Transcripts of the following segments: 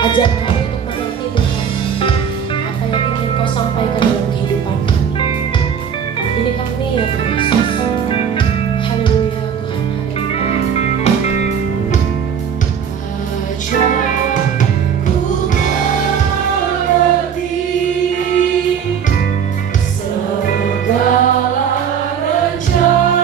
Ajar kami untuk mengerti Tuhan apa yang ingin Kau sampaikan dalam kehidupan kami. Ini kami ya Tuhan Yesus. Haleluya Tuhan, haleluya. Ajar ku mengerti segala rencana-Mu.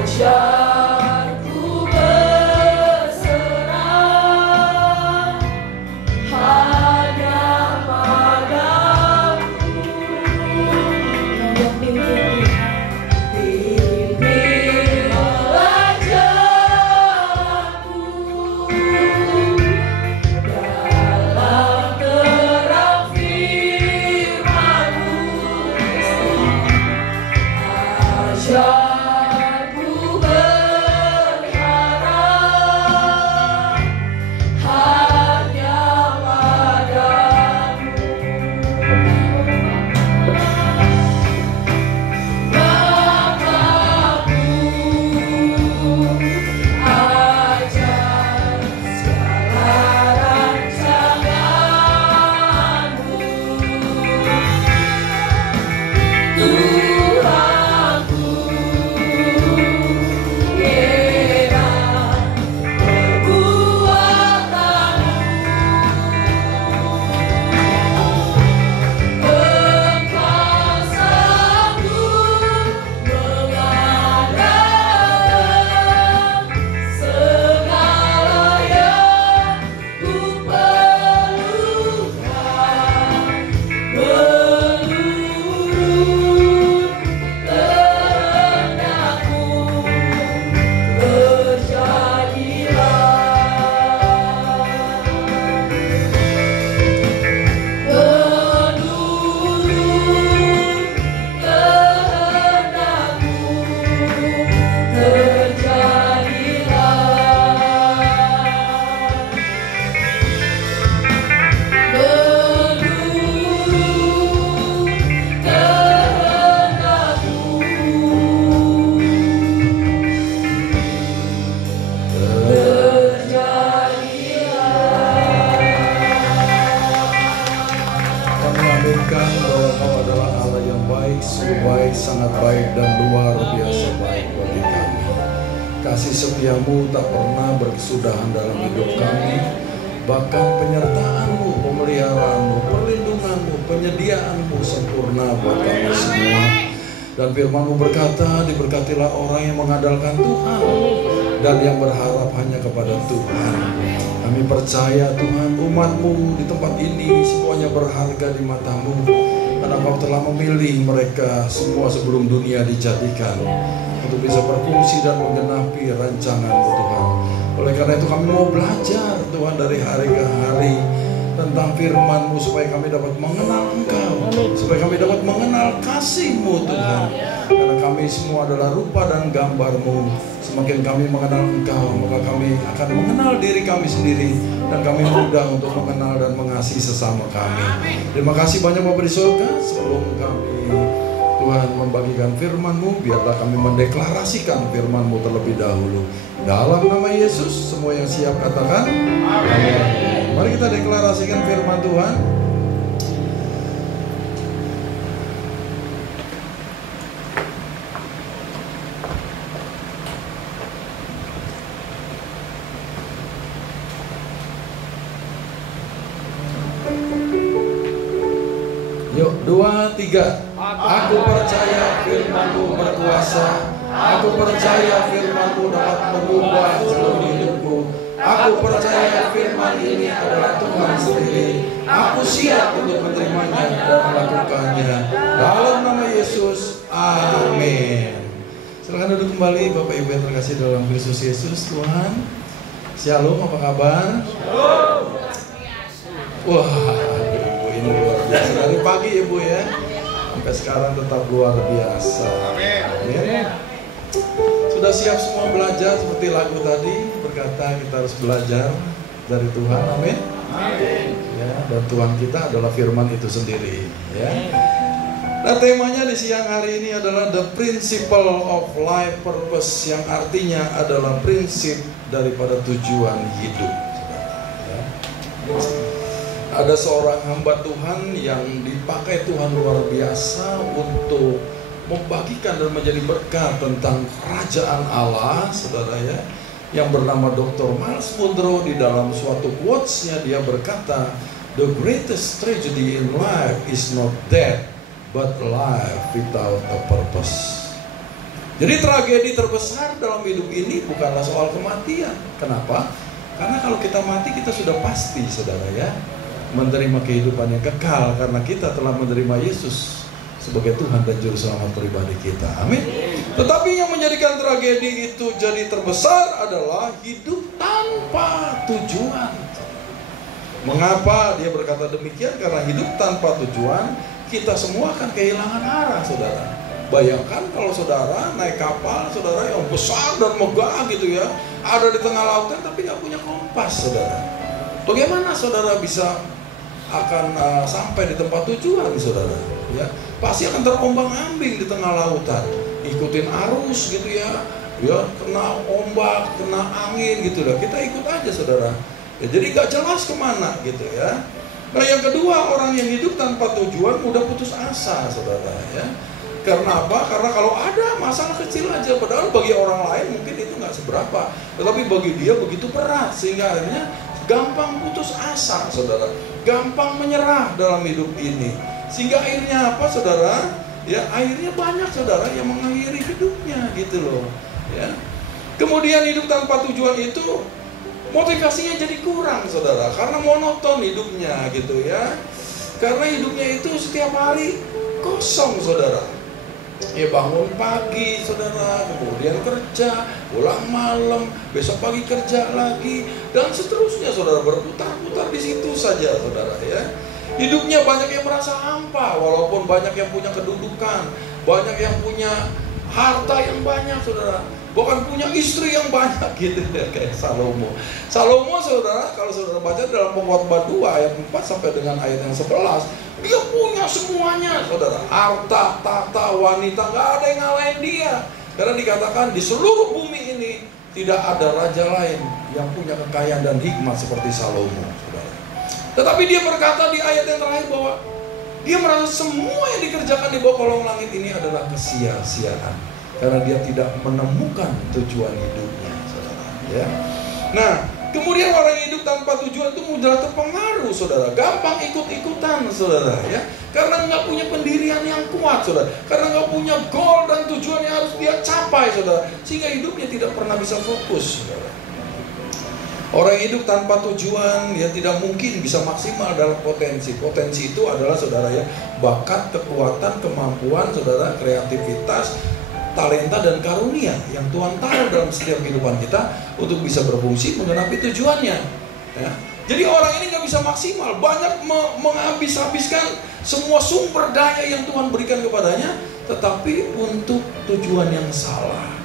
Ajar sangat baik dan luar biasa baik bagi kami. Kasih setiamu tak pernah berkesudahan dalam hidup kami. Bahkan penyertaan-Mu, pemeliharaanmu, perlindungan-Mu, penyediaan-Mu sempurna buat kami semua. Dan firman-Mu berkata, diberkatilah orang yang mengandalkan Tuhan dan yang berharap hanya kepada Tuhan. Kami percaya Tuhan, umat-Mu di tempat ini semuanya berharga di mata-Mu, karena Kau telah memilih mereka semua sebelum dunia dijadikan untuk bisa berfungsi dan menggenapi rancangan-Mu Tuhan. Oleh karena itu kami mau belajar Tuhan dari hari ke hari tentang firman-Mu, supaya kami dapat mengenal Engkau, supaya kami dapat mengenal kasih-Mu Tuhan. Karena kami semua adalah rupa dan gambar-Mu. Semakin kami mengenal Engkau, maka kami akan mengenal diri kami sendiri, dan kami mudah untuk mengenal dan mengasihi sesama kami. Terima kasih banyak Bapa di surga. Sebelum kami Tuhan membagikan firman-Mu, biarlah kami mendeklarasikan firman-Mu terlebih dahulu. Dalam nama Yesus, semua yang siap katakan amin. Mari kita deklarasikan firman Tuhan. Yuk, 2, 3. Aku percaya firman-Mu berkuasa. Aku percaya firman-Mu dapat mengubah seluruh hidupku. Aku percaya firman ini adalah Tuhan sendiri. Aku siap untuk menerimanya dan melakukannya. Dalam nama Yesus, amin. Silakan duduk kembali Bapak Ibu yang terkasih dalam Kristus Yesus. Tuhan, shalom, apa kabar? Wah, Ibu ini luar biasa. Dari pagi Ibu ya, sampai sekarang tetap luar biasa. Amin. Sudah siap semua belajar seperti lagu tadi berkata kita harus belajar dari Tuhan. Amin. Ya, dan Tuhan kita adalah firman itu sendiri. Ya. Nah, temanya di siang hari ini adalah the principle of life purpose, yang artinya adalah prinsip daripada tujuan hidup. Ya. Ada seorang hamba Tuhan yang dipakai Tuhan luar biasa untuk membagikan dan menjadi berkat tentang kerajaan Allah, saudara ya, yang bernama Dr. Myles Munroe. Di dalam suatu quotes-nya dia berkata, the greatest tragedy in life is not death, but life without a purpose. Jadi tragedi terbesar dalam hidup ini bukanlah soal kematian. Kenapa? Karena kalau kita mati, kita sudah pasti, saudara ya, menerima kehidupan yang kekal, karena kita telah menerima Yesus sebagai Tuhan dan Juru Selamat pribadi kita. Amin. Tetapi yang menjadikan tragedi itu jadi terbesar adalah hidup tanpa tujuan. Mengapa dia berkata demikian? Karena hidup tanpa tujuan, kita semua akan kehilangan arah, saudara. Bayangkan kalau saudara naik kapal, saudara, yang besar dan megah gitu ya, ada di tengah lautan tapi nggak punya kompas, saudara. Bagaimana saudara bisa akan sampai di tempat tujuan, saudara? Ya, pasti akan terombang-ambing di tengah lautan, ikutin arus gitu ya, ya kena ombak, kena angin gitu lah. Kita ikut aja, saudara. Ya, jadi gak jelas kemana gitu ya. Nah, yang kedua, orang yang hidup tanpa tujuan mudah putus asa, saudara ya. Karena apa? Karena kalau ada masalah kecil aja, padahal bagi orang lain mungkin itu nggak seberapa, tetapi bagi dia begitu berat, sehingga akhirnya gampang putus asa, saudara. Gampang menyerah dalam hidup ini. Sehingga akhirnya apa, saudara? Ya, akhirnya banyak saudara yang mengakhiri hidupnya gitu loh. Ya. Kemudian hidup tanpa tujuan itu motivasinya jadi kurang, saudara, karena monoton hidupnya gitu ya. Karena hidupnya itu setiap hari kosong, saudara. Ya, bangun pagi, saudara, kemudian kerja, pulang malam, besok pagi kerja lagi, dan seterusnya, saudara, berputar-putar di situ saja, saudara ya. Hidupnya banyak yang merasa hampa, walaupun banyak yang punya kedudukan, banyak yang punya harta yang banyak, saudara, bahkan punya istri yang banyak gitu ya, kayak Salomo. Salomo, saudara, kalau saudara baca dalam Pengkhotbah 2 ayat 4 sampai dengan ayat yang 11, dia punya semuanya, saudara, harta, tahta, wanita, nggak ada yang ngalahin dia. Karena dikatakan di seluruh bumi ini tidak ada raja lain yang punya kekayaan dan hikmat seperti Salomo, saudara. Tetapi dia berkata di ayat yang terakhir bahwa dia merasa semua yang dikerjakan di bawah kolong langit ini adalah kesia-siaan, karena dia tidak menemukan tujuan hidupnya, saudara ya. Nah, kemudian orang yang hidup tanpa tujuan itu mudah terpengaruh, saudara, gampang ikut-ikutan, saudara ya, karena nggak punya pendirian yang kuat, saudara, karena nggak punya goal dan tujuan yang harus dia capai, saudara, sehingga hidupnya tidak pernah bisa fokus, saudara. Orang hidup tanpa tujuan ya tidak mungkin bisa maksimal dalam potensi. Potensi itu adalah saudara ya, bakat, kekuatan, kemampuan saudara, kreativitas, talenta dan karunia yang Tuhan taruh dalam setiap kehidupan kita untuk bisa berfungsi menggenapi tujuannya. Ya. Jadi orang ini nggak bisa maksimal, banyak menghabis-habiskan semua sumber daya yang Tuhan berikan kepadanya, tetapi untuk tujuan yang salah.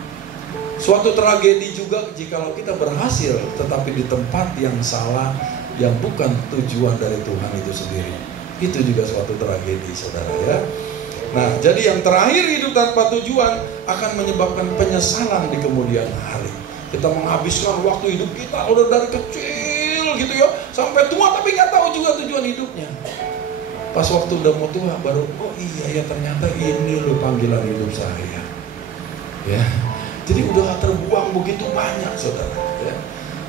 Suatu tragedi juga jikalau kita berhasil tetapi di tempat yang salah, yang bukan tujuan dari Tuhan itu sendiri. Itu juga suatu tragedi saudara ya. Nah jadi yang terakhir, hidup tanpa tujuan akan menyebabkan penyesalan di kemudian hari. Kita menghabiskan waktu hidup kita udah dari kecil gitu ya sampai tua, tapi nggak tahu juga tujuan hidupnya. Pas waktu udah mau tua baru, oh iya ya ternyata ini loh panggilan hidup saya. Ya. Jadi udah terbuang begitu banyak saudara ya.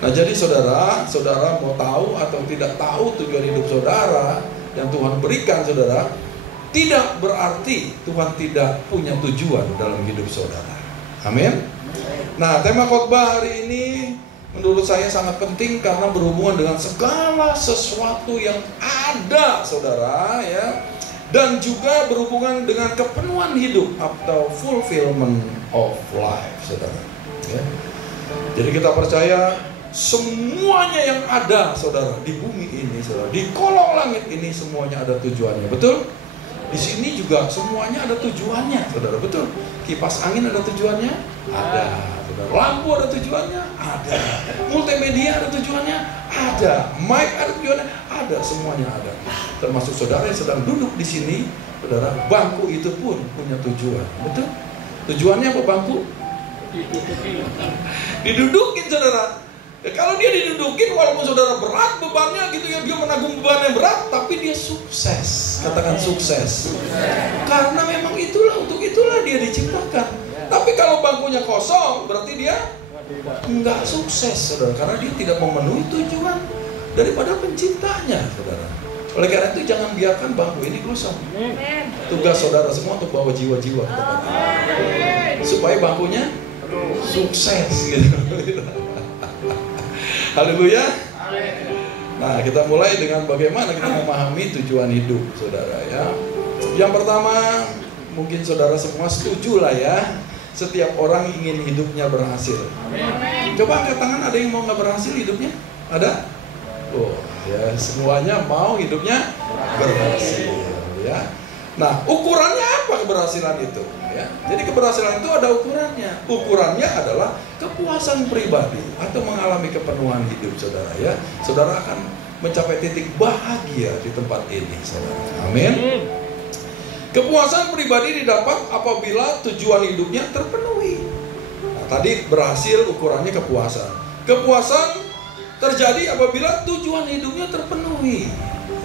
Nah jadi saudara mau tahu atau tidak tahu tujuan hidup saudara yang Tuhan berikan saudara, tidak berarti Tuhan tidak punya tujuan dalam hidup saudara. Amin. Nah tema khotbah hari ini menurut saya sangat penting karena berhubungan dengan segala sesuatu yang ada saudara ya, dan juga berhubungan dengan kepenuhan hidup atau fulfillment of life saudara ya. Jadi kita percaya semuanya yang ada saudara di bumi ini saudara, di kolong langit ini semuanya ada tujuannya, betul? Di sini juga semuanya ada tujuannya saudara, betul? Kipas angin ada tujuannya? Ada saudara. Lampu ada tujuannya? Ada. Multimedia ada tujuannya? Ada. Mic ada tujuannya? Ada, semuanya ada. Termasuk saudara yang sedang duduk di sini saudara, bangku itu pun punya tujuan, betul? Tujuannya apa bangku? Didudukin saudara. Ya, kalau dia didudukin walaupun saudara berat bebannya gitu ya, dia menanggung beban yang berat, tapi dia sukses. Katakan sukses. Karena memang untuk itulah dia diciptakan. Tapi kalau bangkunya kosong berarti dia enggak sukses saudara, karena dia tidak memenuhi tujuan daripada penciptanya saudara. Oleh karena itu jangan biarkan bangku ini kosong. Tugas saudara semua untuk bawa jiwa-jiwa supaya bangkunya sukses gitu. Haleluya. Nah kita mulai dengan bagaimana kita memahami tujuan hidup saudara ya. Yang pertama, mungkin saudara semua setuju lah ya, setiap orang ingin hidupnya berhasil. Coba angkat tangan, ada yang mau nggak berhasil hidupnya? Ada? Oh ya, semuanya mau hidupnya berhasil ya. Nah ukurannya apa keberhasilan itu ya? Jadi keberhasilan itu ada ukurannya. Ukurannya adalah kepuasan pribadi atau mengalami kepenuhan hidup saudara ya. Saudara akan mencapai titik bahagia di tempat ini saudara. Amin. Kepuasan pribadi didapat apabila tujuan hidupnya terpenuhi. Nah, tadi berhasil ukurannya kepuasan. Kepuasan terjadi apabila tujuan hidupnya terpenuhi.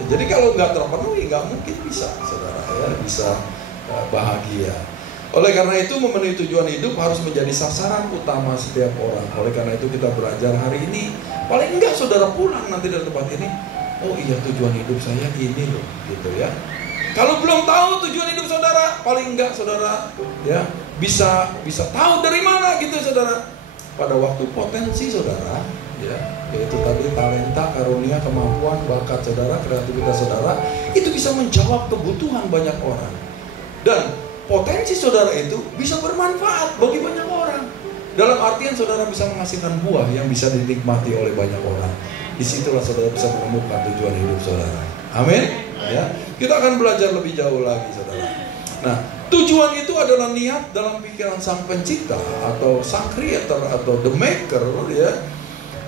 Jadi kalau nggak terpenuhi nggak mungkin bisa saudara ya, bisa bahagia. Oleh karena itu memenuhi tujuan hidup harus menjadi sasaran utama setiap orang. Oleh karena itu kita belajar hari ini, paling enggak saudara pulang nanti dari tempat ini, oh iya tujuan hidup saya ini loh gitu ya. Kalau belum tahu tujuan hidup saudara, paling enggak saudara ya bisa tahu dari mana gitu saudara. Pada waktu potensi saudara ya, yaitu tadi talenta, karunia, kemampuan, bakat saudara, kreativitas saudara, itu bisa menjawab kebutuhan banyak orang. Dan potensi saudara itu bisa bermanfaat bagi banyak orang. Dalam artian saudara bisa menghasilkan buah yang bisa dinikmati oleh banyak orang. Disitulah saudara bisa menemukan tujuan hidup saudara. Amin. Ya, kita akan belajar lebih jauh lagi saudara. Nah, tujuan itu adalah niat dalam pikiran sang pencipta atau sang creator atau the maker ya,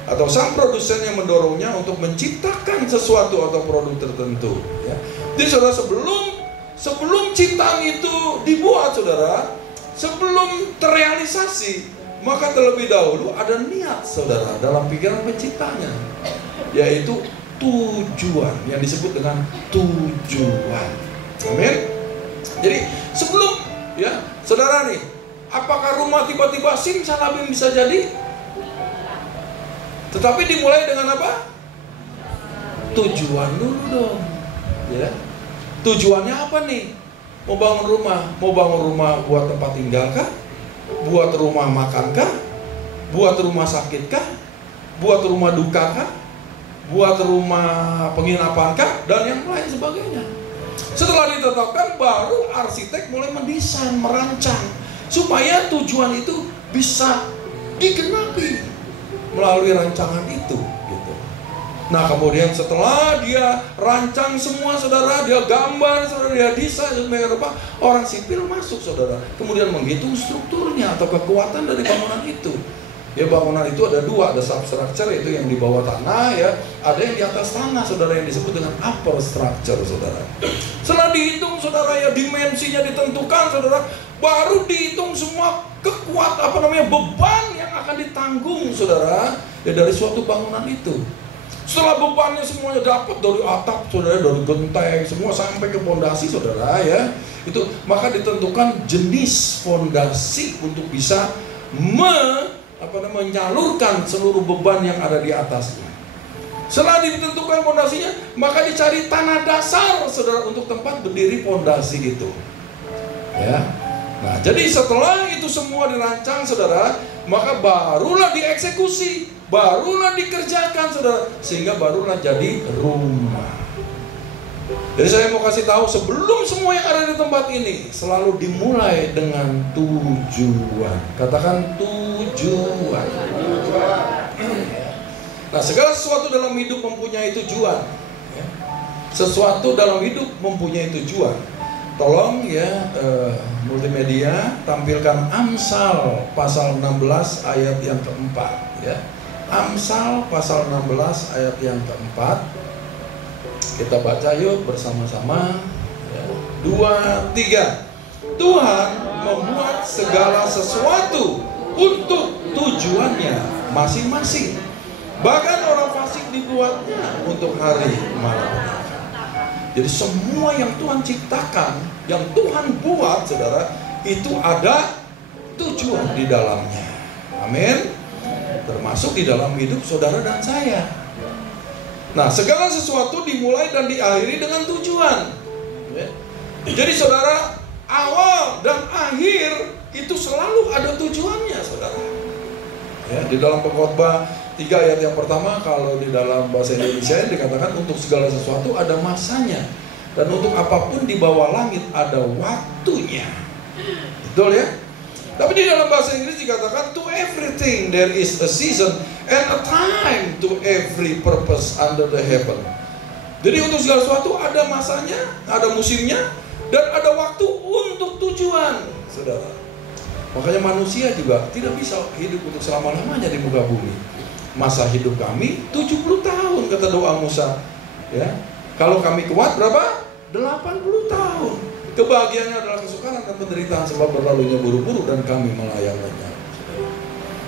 atau sang produsen yang mendorongnya untuk menciptakan sesuatu atau produk tertentu ya. Jadi saudara sebelum ciptaan itu dibuat saudara, sebelum terrealisasi, maka terlebih dahulu ada niat saudara dalam pikiran penciptanya, yaitu tujuan yang disebut dengan tujuan. Amin. Jadi sebelum ya saudara nih, apakah rumah tiba-tiba simsalabim bisa jadi? Tetapi dimulai dengan apa? Tujuan dulu dong ya. Tujuannya apa nih? Mau bangun rumah buat tempat tinggal kah? Buat rumah makan kah? Buat rumah sakit kah? Buat rumah duka kah? Buat rumah penginapan kah? Dan yang lain sebagainya. Setelah ditetapkan, baru arsitek mulai mendesain, merancang, supaya tujuan itu bisa digenapi melalui rancangan itu gitu. Nah kemudian setelah dia rancang semua saudara, dia gambar saudara, dia desain sebagai rupa, orang sipil masuk saudara, kemudian menghitung strukturnya atau kekuatan dari bangunan itu. Ya bangunan itu ada dua, ada substructure itu yang di bawah tanah ya, ada yang di atas tanah saudara yang disebut dengan upper structure saudara. Setelah dihitung saudara ya, dimensinya ditentukan saudara, baru dihitung semua beban yang akan ditanggung saudara ya dari suatu bangunan itu. Setelah bebannya semuanya dapat dari atap saudara, dari genteng semua sampai ke fondasi saudara ya, itu maka ditentukan jenis fondasi untuk bisa menyalurkan seluruh beban yang ada di atasnya. Setelah ditentukan fondasinya, maka dicari tanah dasar saudara untuk tempat berdiri fondasi itu. Ya. Nah, jadi setelah itu semua dirancang saudara, maka barulah dieksekusi, barulah dikerjakan saudara, sehingga barulah jadi rumah. Jadi saya mau kasih tahu, sebelum semua yang ada di tempat ini selalu dimulai dengan tujuan. Katakan tujuan. Nah, segala sesuatu dalam hidup mempunyai tujuan. Sesuatu dalam hidup mempunyai tujuan. Tolong ya multimedia tampilkan Amsal pasal 16 ayat yang keempat ya. Amsal pasal 16 ayat yang keempat. Kita baca yuk bersama-sama ya. 2, 3. Tuhan membuat segala sesuatu untuk tujuannya masing-masing. Bahkan orang fasik dibuatnya untuk hari malam. Jadi semua yang Tuhan ciptakan, yang Tuhan buat saudara, itu ada tujuan di dalamnya. Amin. Termasuk di dalam hidup saudara dan saya. Nah, segala sesuatu dimulai dan diakhiri dengan tujuan. Jadi saudara, awal dan akhir itu selalu ada tujuannya saudara. Ya, di dalam Pengkhotbah 3 ayat yang pertama, kalau di dalam bahasa Indonesia dikatakan untuk segala sesuatu ada masanya, dan untuk apapun di bawah langit ada waktunya. Betul ya? Tapi di dalam bahasa Inggris dikatakan to everything there is a season and a time to every purpose under the heaven. Jadi untuk segala sesuatu ada masanya, ada musimnya, dan ada waktu untuk tujuan, saudara. Makanya manusia juga tidak bisa hidup untuk selama-lamanya di muka bumi. Masa hidup kami 70 tahun kata doa Musa. Ya. Kalau kami kuat berapa? 80 tahun. Kebahagiaannya adalah kesukaran dan penderitaan sebab berlalunya buru-buru dan kami melayaninya.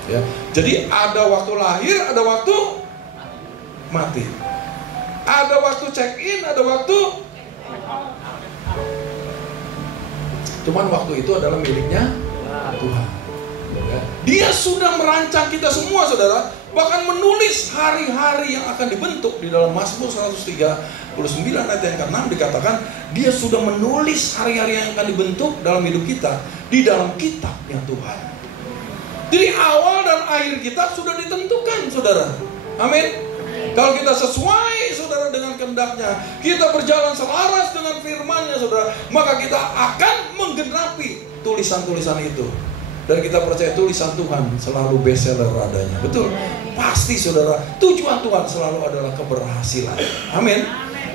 Ya. Jadi ada waktu lahir, ada waktu mati. Ada waktu check in, ada waktu. Cuman waktu itu adalah miliknya Tuhan. Ya. Dia sudah merancang kita semua saudara, bahkan menulis hari-hari yang akan dibentuk. Di dalam Mazmur 139 ayat yang ke-6 dikatakan dia sudah menulis hari-hari yang akan dibentuk dalam hidup kita di dalam kitabnya Tuhan. Jadi awal dan akhir kita sudah ditentukan saudara. Amin. Kalau kita sesuai saudara dengan kehendaknya, kita berjalan selaras dengan firman-Nya saudara, maka kita akan menggenapi tulisan-tulisan itu. Dan kita percaya tulisan Tuhan selalu bestseller adanya. Betul? Pasti saudara, tujuan Tuhan selalu adalah keberhasilan. Amin.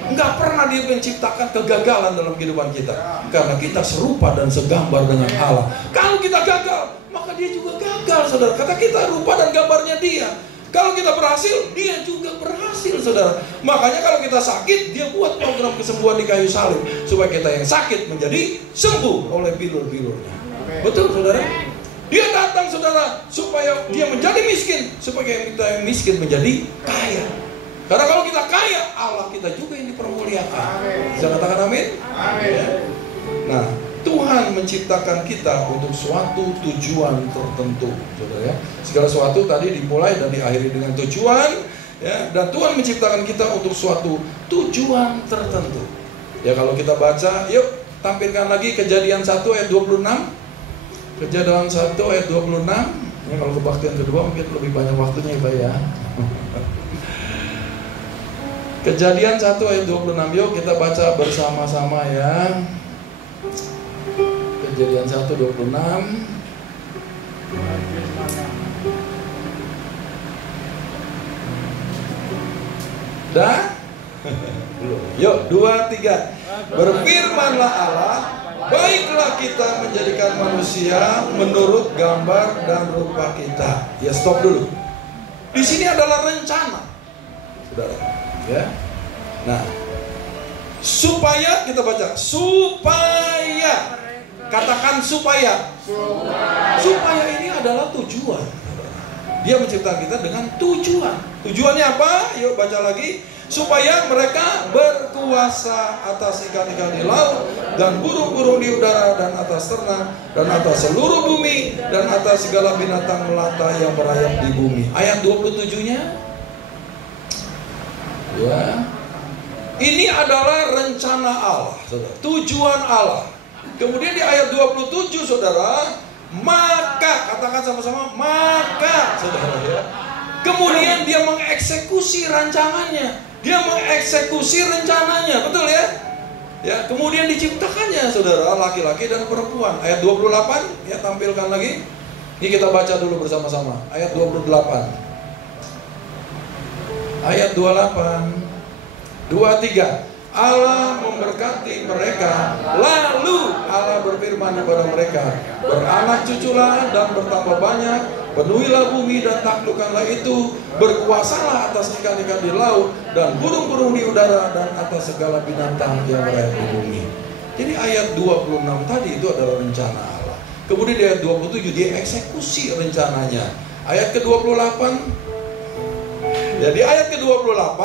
Enggak pernah dia menciptakan kegagalan dalam kehidupan kita, karena kita serupa dan segambar dengan Allah. Kalau kita gagal, maka dia juga gagal saudara. Kata kita rupa dan gambarnya dia. Kalau kita berhasil, dia juga berhasil saudara. Makanya kalau kita sakit, dia buat program kesembuhan di kayu salib, supaya kita yang sakit menjadi sembuh oleh bilur-bilurnya. Betul saudara? Dia datang saudara supaya dia menjadi miskin, supaya kita yang miskin menjadi kaya. Karena kalau kita kaya, Allah kita juga yang dipermuliakan. Bisa katakan amin? Amin. Ya. Nah, Tuhan menciptakan kita untuk suatu tujuan tertentu, saudara ya. Segala sesuatu tadi dimulai dan diakhiri dengan tujuan, ya. Dan Tuhan menciptakan kita untuk suatu tujuan tertentu. Ya kalau kita baca, yuk tampilkan lagi Kejadian 1 ayat 26. Kejadian 1 ayat 26. Ya, kalau kebaktian kedua mungkin lebih banyak waktunya ya Pak ya. Kejadian 1 ayat 26, yuk kita baca bersama-sama ya. Kejadian 1:26. Dah? Yuk, 2, 3. Berfirmanlah Allah, baiklah kita menjadikan manusia menurut gambar dan rupa kita. Ya, stop dulu. Di sini adalah rencana, saudara. Ya. Nah, supaya kita baca, supaya, katakan supaya. Supaya ini adalah tujuan. Dia menciptakan kita dengan tujuan. Tujuannya apa? Yuk baca lagi. Supaya mereka berkuasa atas ikan-ikan di laut dan burung-burung di udara dan atas ternak dan atas seluruh bumi dan atas segala binatang melata yang merayap di bumi. Ayat 27-nya. Ya. Ini adalah rencana Allah, saudara. Tujuan Allah. Kemudian di ayat 27, saudara, maka, katakan sama-sama, maka, saudara ya. Kemudian dia mengeksekusi rancangannya. Dia mengeksekusi rencananya, betul ya? Ya, kemudian diciptakannya, saudara, laki-laki dan perempuan. Ayat 28, ya tampilkan lagi. Ini kita baca dulu bersama-sama. Ayat 28. Ayat 28. 2, 3. Allah memberkati mereka, lalu Allah berfirman kepada mereka, beranak cuculah dan bertambah banyak, penuhilah bumi dan taklukkanlah itu, berkuasalah atas ikan-ikan di laut dan burung-burung di udara dan atas segala binatang yang merayap di bumi. Jadi ayat 26 tadi itu adalah rencana Allah. Kemudian di ayat 27 dia eksekusi rencananya. Ayat ke-28, jadi ayat ke-28,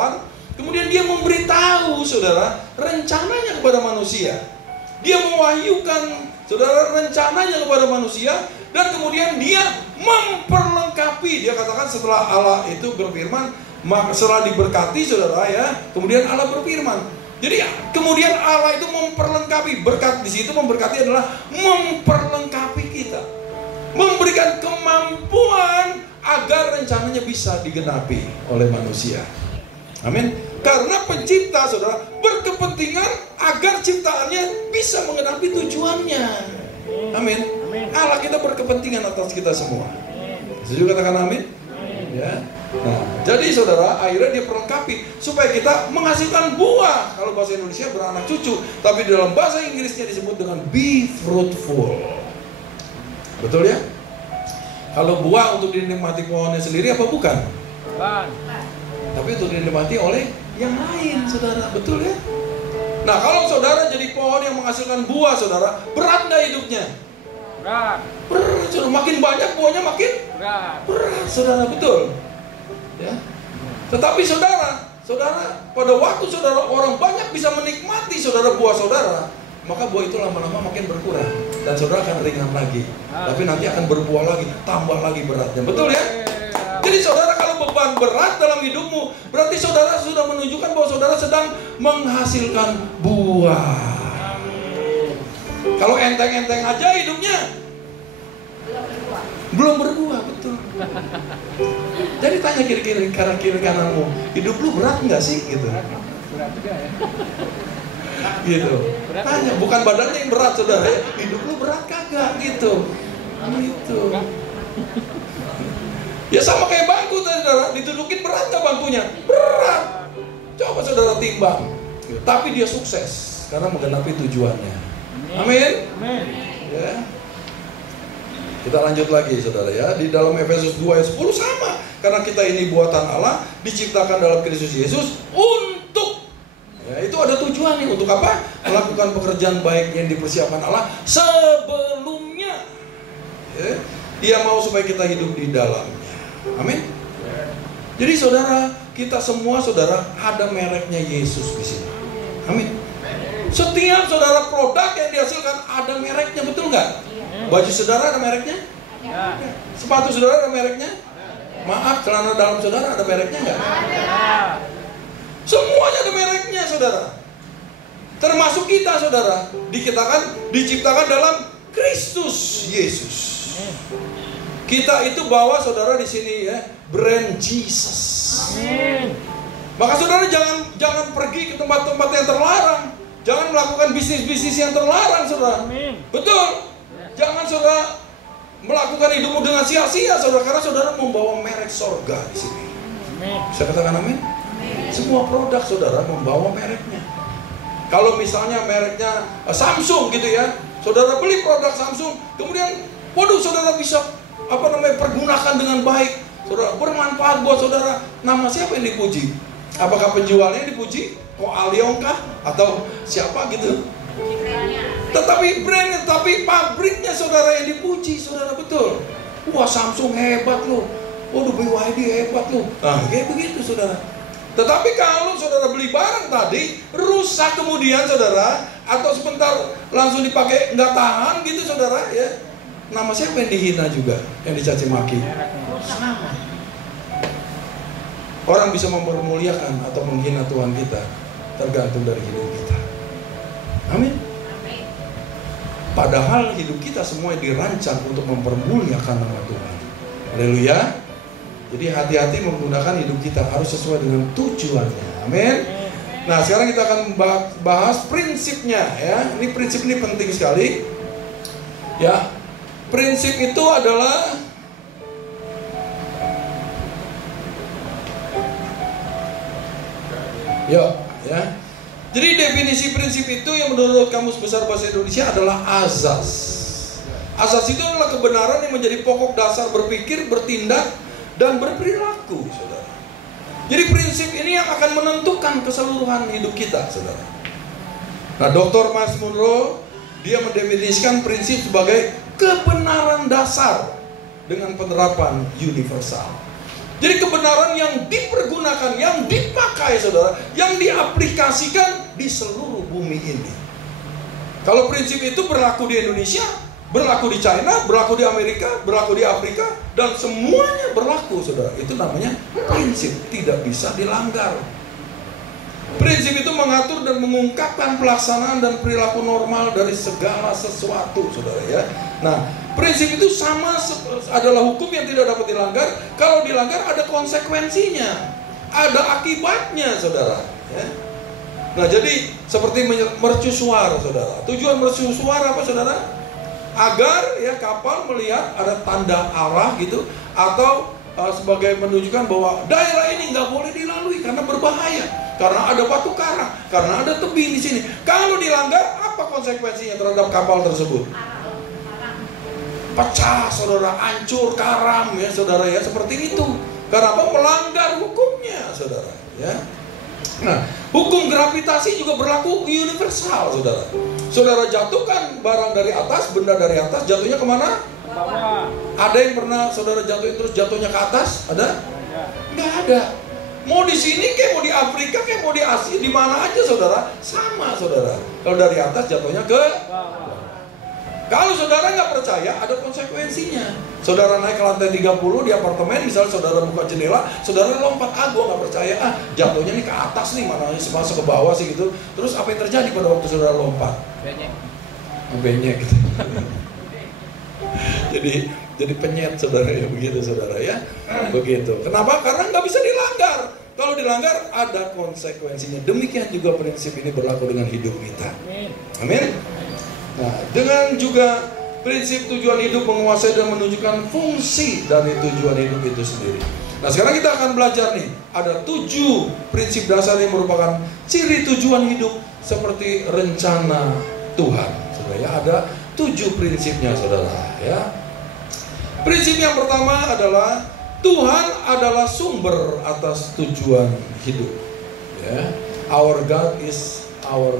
kemudian dia memberitahu, saudara, rencananya kepada manusia. Dia mewahyukan, saudara, rencananya kepada manusia. Dan kemudian dia memperlengkapi. Dia katakan setelah Allah itu berfirman, setelah diberkati, saudara ya, kemudian Allah berfirman. Jadi kemudian Allah itu memperlengkapi. Berkat di situ memberkati adalah memperlengkapi kita. Memberikan kemampuan agar rencananya bisa digenapi oleh manusia. Amin. Karena pencipta, saudara, berkepentingan agar ciptaannya bisa menggenapi tujuannya. Amin. Allah kita berkepentingan atas kita semua. Setuju katakan amin? Ya. Nah, jadi saudara, akhirnya dia perlengkapi supaya kita menghasilkan buah. Kalau bahasa Indonesia beranak cucu, tapi dalam bahasa Inggrisnya disebut dengan be fruitful. Betul ya? Kalau buah untuk dinikmati pohonnya sendiri apa bukan? Bukan. Tapi untuk dinikmati oleh yang lain, saudara. Betul ya? Nah, kalau saudara jadi pohon yang menghasilkan buah, saudara, berat nggak hidupnya? Berat. Berat, saudara. Makin banyak buahnya makin berat. Berat, saudara. Betul. Ya. Tetapi saudara, pada waktu saudara orang banyak bisa menikmati saudara buah saudara, maka buah itu lama-lama makin berkurang dan saudara akan ringan lagi. Tapi nanti akan berbuah lagi, tambah lagi beratnya. Betul ya? Jadi saudara, kalau beban berat dalam hidupmu, berarti saudara sudah menunjukkan bahwa saudara sedang menghasilkan buah. Kalau enteng-enteng aja hidupnya, belum berbuah, betul. Jadi tanya kiri-kiri kananmu, hidup lu berat nggak sih? Gitu. Berat juga ya. Gitu. Tanya, bukan badannya yang berat, saudara. Hidup lu berat kagak? Gitu. Gitu. Ya sama kayak bangku, saudara. Ditudukin berat nggak bangkunya? Berat. Coba saudara timbang. Tapi dia sukses karena menggenapi tujuannya. Amin. Ya. Kita lanjut lagi, saudara ya. Di dalam Efesus 2 ayat 10 sama. Karena kita ini buatan Allah, diciptakan dalam Kristus Yesus untuk, ya, itu ada tujuannya. Untuk apa? Melakukan pekerjaan baik yang dipersiapkan Allah sebelumnya. Ya. Dia mau supaya kita hidup di dalamnya. Amin. Jadi saudara, kita semua saudara ada mereknya Yesus di sini. Amin. Setiap saudara produk yang dihasilkan ada mereknya, betul nggak? Baju saudara ada mereknya? Ya. Sepatu saudara ada mereknya? Maaf, celana dalam saudara ada mereknya nggak? Ada. Semuanya ada mereknya, saudara. Termasuk kita, saudara. Diciptakan dalam Kristus Yesus. Kita itu bawa, saudara, di sini ya, brand Jesus. Maka saudara jangan pergi ke tempat-tempat yang terlarang. Jangan melakukan bisnis-bisnis yang terlarang, saudara. Betul. Jangan saudara melakukan hidupmu dengan sia-sia, saudara, karena saudara membawa merek sorga di sini. Saya katakan amin. Semua produk saudara membawa mereknya. Kalau misalnya mereknya Samsung gitu ya, saudara beli produk Samsung, kemudian waduh saudara bisa pergunakan dengan baik, saudara, bermanfaat buat saudara. Nama siapa yang dipuji? Apakah penjualnya dipuji? Kok Aliong kah? Atau siapa gitu? Tetapi brandnya, tapi pabriknya saudara yang dipuji, saudara, betul. Wah, Samsung hebat loh. Waduh, BYD hebat loh. Nah, kayak begitu saudara. Tetapi kalau saudara beli barang tadi rusak kemudian saudara, atau sebentar langsung dipakai nggak tahan gitu saudara, ya, nama siapa yang dihina juga, yang dicaci maki? Sama. Orang bisa mempermuliakan atau menghina Tuhan kita tergantung dari hidup kita. Amin. Padahal hidup kita semua dirancang untuk mempermuliakan nama Tuhan. Haleluya. Jadi hati-hati menggunakan hidup kita, harus sesuai dengan tujuannya. Amin. Nah, sekarang kita akan bahas prinsipnya ya. Prinsip ini penting sekali. Ya. Prinsip itu adalah ya. Jadi definisi prinsip itu yang menurut Kamus Besar Bahasa Indonesia adalah azas. Azas itu adalah kebenaran yang menjadi pokok dasar berpikir, bertindak, dan berperilaku, saudara. Jadi prinsip ini yang akan menentukan keseluruhan hidup kita, saudara. Nah, Dr. Myles Munroe, dia mendefinisikan prinsip sebagai kebenaran dasar dengan penerapan universal. Jadi kebenaran yang dipergunakan, yang dipakai, saudara, yang diaplikasikan di seluruh bumi ini. Kalau prinsip itu berlaku di Indonesia, berlaku di China, berlaku di Amerika, berlaku di Afrika, dan semuanya berlaku, saudara. Itu namanya prinsip, tidak bisa dilanggar. Prinsip itu mengatur dan mengungkapkan pelaksanaan dan perilaku normal dari segala sesuatu, saudara, ya. Nah, prinsip itu sama adalah hukum yang tidak dapat dilanggar. Kalau dilanggar ada konsekuensinya, ada akibatnya, saudara, ya. Nah, jadi seperti mercusuar, saudara. Tujuan mercusuar apa, saudara? Agar ya kapal melihat ada tanda arah gitu, atau sebagai menunjukkan bahwa daerah ini nggak boleh dilalui karena berbahaya, karena ada batu karang, karena ada tebing di sini. Kalau dilanggar, apa konsekuensinya terhadap kapal tersebut? Pecah, saudara, hancur, karam, ya, saudara, ya, seperti itu. Karena apa? Melanggar hukumnya, saudara, ya. Nah, hukum gravitasi juga berlaku universal, saudara. Saudara jatuhkan barang dari atas, benda dari atas, jatuhnya kemana? Bawah. Ada yang pernah saudara jatuhin terus jatuhnya ke atas? Ada? Nggak ada. Mau di sini kayak mau di Afrika kayak mau di Asia, di mana aja, saudara, sama, saudara. Kalau dari atas jatuhnya ke bawah. Kalau saudara nggak percaya, ada konsekuensinya. Saudara naik ke lantai 30 di apartemen, misalnya saudara buka jendela, saudara lompat, gua nggak percaya, jatuhnya nih ke atas nih, mana masuk ke bawah sih gitu. Terus apa yang terjadi pada waktu saudara lompat? Benyek gitu. jadi penyet, saudara, ya, begitu, saudara, ya. Begitu. Kenapa? Karena nggak bisa dilanggar. Kalau dilanggar ada konsekuensinya. Demikian juga prinsip ini berlaku dengan hidup kita. Amin. Nah, dengan juga prinsip tujuan hidup menguasai dan menunjukkan fungsi dari tujuan hidup itu sendiri. Nah, sekarang kita akan belajar nih, ada 7 prinsip dasar yang merupakan ciri tujuan hidup seperti rencana Tuhan. Saudara, ya, ada 7 prinsipnya, saudara, ya. Prinsip yang pertama adalah Tuhan adalah sumber atas tujuan hidup. Ya. Our God is our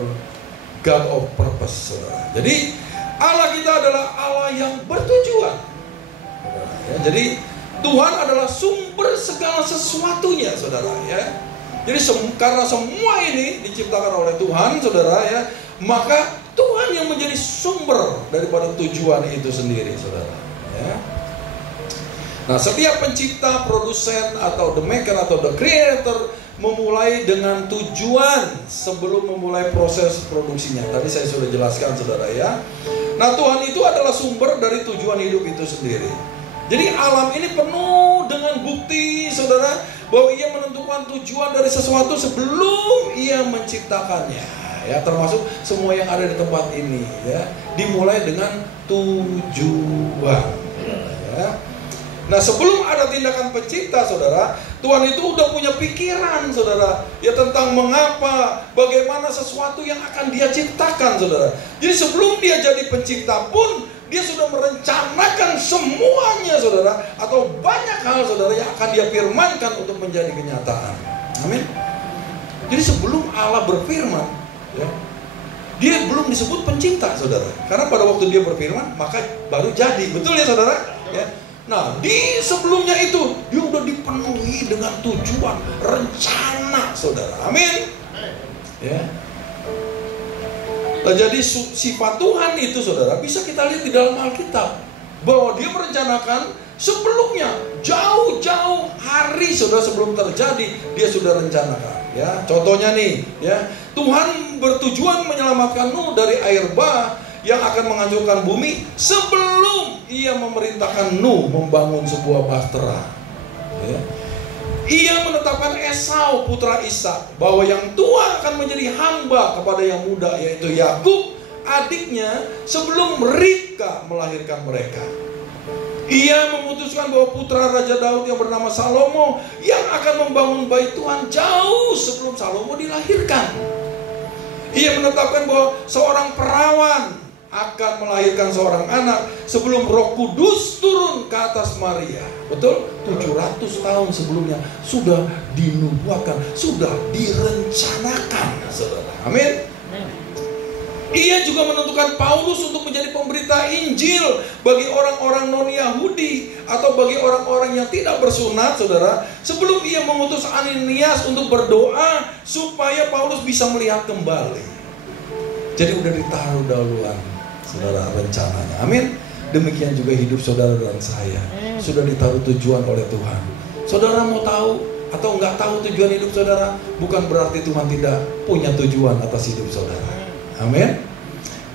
God of purpose, saudara. Jadi Allah kita adalah Allah yang bertujuan, ya. Jadi Tuhan adalah sumber segala sesuatunya, saudara, ya. Jadi karena semua ini diciptakan oleh Tuhan, saudara, ya, maka Tuhan yang menjadi sumber daripada tujuan itu sendiri, saudara, ya. Nah, setiap pencipta, produsen, atau the maker atau the creator memulai dengan tujuan sebelum memulai proses produksinya. Tadi saya sudah jelaskan, saudara, ya. Nah, Tuhan itu adalah sumber dari tujuan hidup itu sendiri. Jadi alam ini penuh dengan bukti, saudara, bahwa ia menentukan tujuan dari sesuatu sebelum ia menciptakannya. Ya, termasuk semua yang ada di tempat ini, ya. Dimulai dengan tujuan. Ya. Nah, sebelum ada tindakan pencipta, saudara, Tuhan itu udah punya pikiran, saudara, ya, tentang mengapa, bagaimana sesuatu yang akan dia ciptakan, saudara. Jadi sebelum dia jadi pencipta pun, dia sudah merencanakan semuanya, saudara, atau banyak hal, saudara, yang akan dia firmankan untuk menjadi kenyataan. Amin. Jadi sebelum Allah berfirman, ya, dia belum disebut pencipta, saudara. Karena pada waktu dia berfirman, maka baru jadi. Betul ya, saudara? Ya. Nah, di sebelumnya itu dia udah dipenuhi dengan tujuan, rencana, saudara. Amin. Ya. Nah, jadi sifat Tuhan itu, saudara, bisa kita lihat di dalam Alkitab, bahwa dia merencanakan sebelumnya, jauh-jauh hari, saudara, sebelum terjadi dia sudah rencanakan. Ya, contohnya nih, ya, Tuhan bertujuan menyelamatkan Nuh dari air bah yang akan menghancurkan bumi sebelum ia memerintahkan Nuh membangun sebuah bahtera. Ya. Ia menetapkan Esau putra Ishak bahwa yang tua akan menjadi hamba kepada yang muda, yaitu Yakub adiknya, sebelum Ribka melahirkan mereka. Ia memutuskan bahwa putra Raja Daud yang bernama Salomo yang akan membangun bait Tuhan jauh sebelum Salomo dilahirkan. Ia menetapkan bahwa seorang perawan akan melahirkan seorang anak sebelum Roh Kudus turun ke atas Maria. Betul? 700 tahun sebelumnya sudah dinubuatkan, sudah direncanakan, saudara. Amin. Ia juga menentukan Paulus untuk menjadi pemberita Injil bagi orang-orang non-Yahudi atau bagi orang-orang yang tidak bersunat, saudara, sebelum ia mengutus Ananias untuk berdoa supaya Paulus bisa melihat kembali. Jadi udah ditaruh dahuluan, saudara, rencananya. Amin. Demikian juga hidup saudara dan saya, sudah ditaruh tujuan oleh Tuhan. Saudara mau tahu atau nggak tahu tujuan hidup saudara, bukan berarti Tuhan tidak punya tujuan atas hidup saudara. Amin.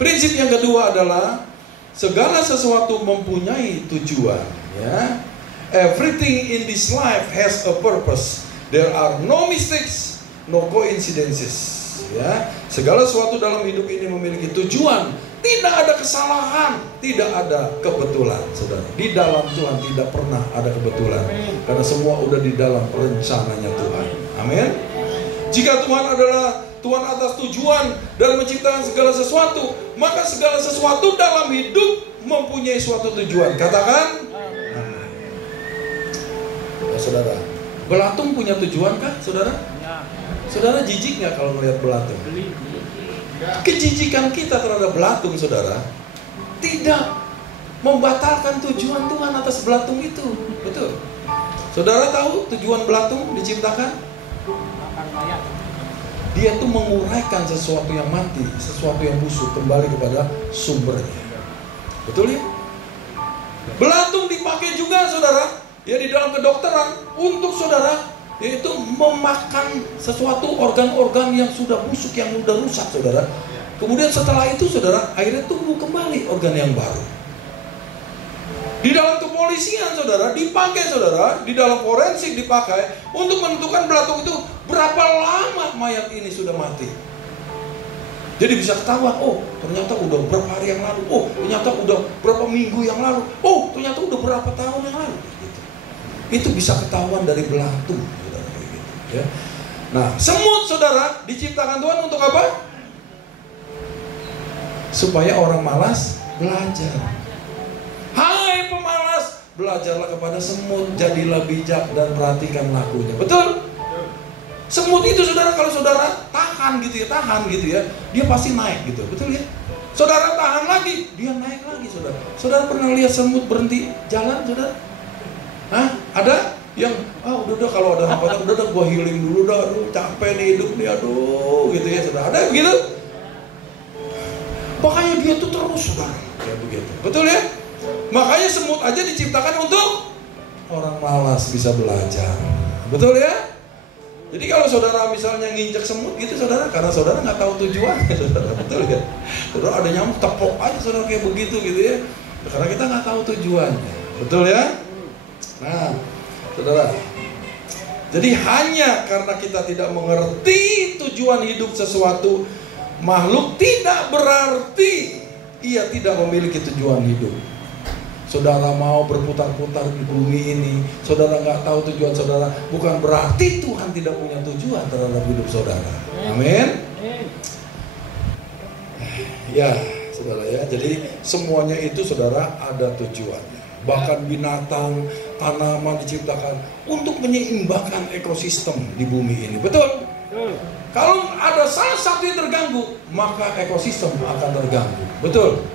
Prinsip yang kedua adalah segala sesuatu mempunyai tujuan, ya. Everything in this life has a purpose. There are no mistakes, no coincidences. Ya, segala sesuatu dalam hidup ini memiliki tujuan. Tidak ada kesalahan, tidak ada kebetulan, saudara. Di dalam Tuhan tidak pernah ada kebetulan, karena semua udah di dalam rencananya Tuhan. Amin. Jika Tuhan adalah Tuhan atas tujuan dan menciptakan segala sesuatu, maka segala sesuatu dalam hidup mempunyai suatu tujuan. Katakan amin. Ya, saudara, belatung punya tujuan kah, saudara? Saudara jijik nggak kalau melihat belatung? Kejijikan kita terhadap belatung, saudara, tidak membatalkan tujuan Tuhan atas belatung itu. Betul. Saudara tahu tujuan belatung diciptakan? Dia tuh menguraikan sesuatu yang mati, sesuatu yang busuk kembali kepada sumbernya. Betul ya? Belatung dipakai juga, saudara, ya, di dalam kedokteran untuk, saudara, yaitu memakan sesuatu organ-organ yang sudah busuk, yang sudah rusak, saudara. Kemudian setelah itu, saudara, akhirnya tumbuh kembali organ yang baru. Di dalam kepolisian, saudara, dipakai, saudara, di dalam forensik dipakai untuk menentukan belatung itu berapa lama mayat ini sudah mati. Jadi bisa ketahuan, oh ternyata udah berapa hari yang lalu, oh ternyata udah berapa minggu yang lalu, oh ternyata udah berapa tahun yang lalu. Gitu. Itu bisa ketahuan dari belatung, saudara, gitu, ya. Nah, semut, saudara, diciptakan Tuhan untuk apa? Supaya orang malas belajar. Hai pemalas, belajarlah kepada semut, jadilah bijak dan perhatikan lakunya. Betul? Semut itu, saudara, kalau saudara tahan gitu ya, dia pasti naik gitu. Betul ya? Saudara tahan lagi, dia naik lagi, saudara. Saudara pernah lihat semut berhenti jalan, saudara? Hah? Ada? Yang, udah kalau ada hambatan, udah gua healing dulu dah, aduh capek nih hidup nih, aduh gitu ya, saudara. Ada begitu? Makanya dia tuh terus, saudara, ya begitu. Betul ya? Makanya semut aja diciptakan untuk orang malas bisa belajar. Betul ya? Jadi kalau saudara misalnya nginjek semut gitu, saudara, karena saudara nggak tahu tujuannya, saudara. Betul ya? Saudara ada nyamuk, tepok aja saudara kayak begitu gitu ya. Karena kita nggak tahu tujuannya. Betul ya? Nah, saudara, Jadi hanya karena kita tidak mengerti tujuan hidup sesuatu makhluk, tidak berarti ia tidak memiliki tujuan hidup. Saudara mau berputar-putar di bumi ini, saudara nggak tahu tujuan saudara, bukan berarti Tuhan tidak punya tujuan terhadap hidup saudara. Amin. Ya, saudara ya. Jadi semuanya itu saudara ada tujuannya. Bahkan binatang, tanaman diciptakan untuk menyeimbangkan ekosistem di bumi ini. Betul? Kalau ada salah satu yang terganggu, maka ekosistem akan terganggu. Betul?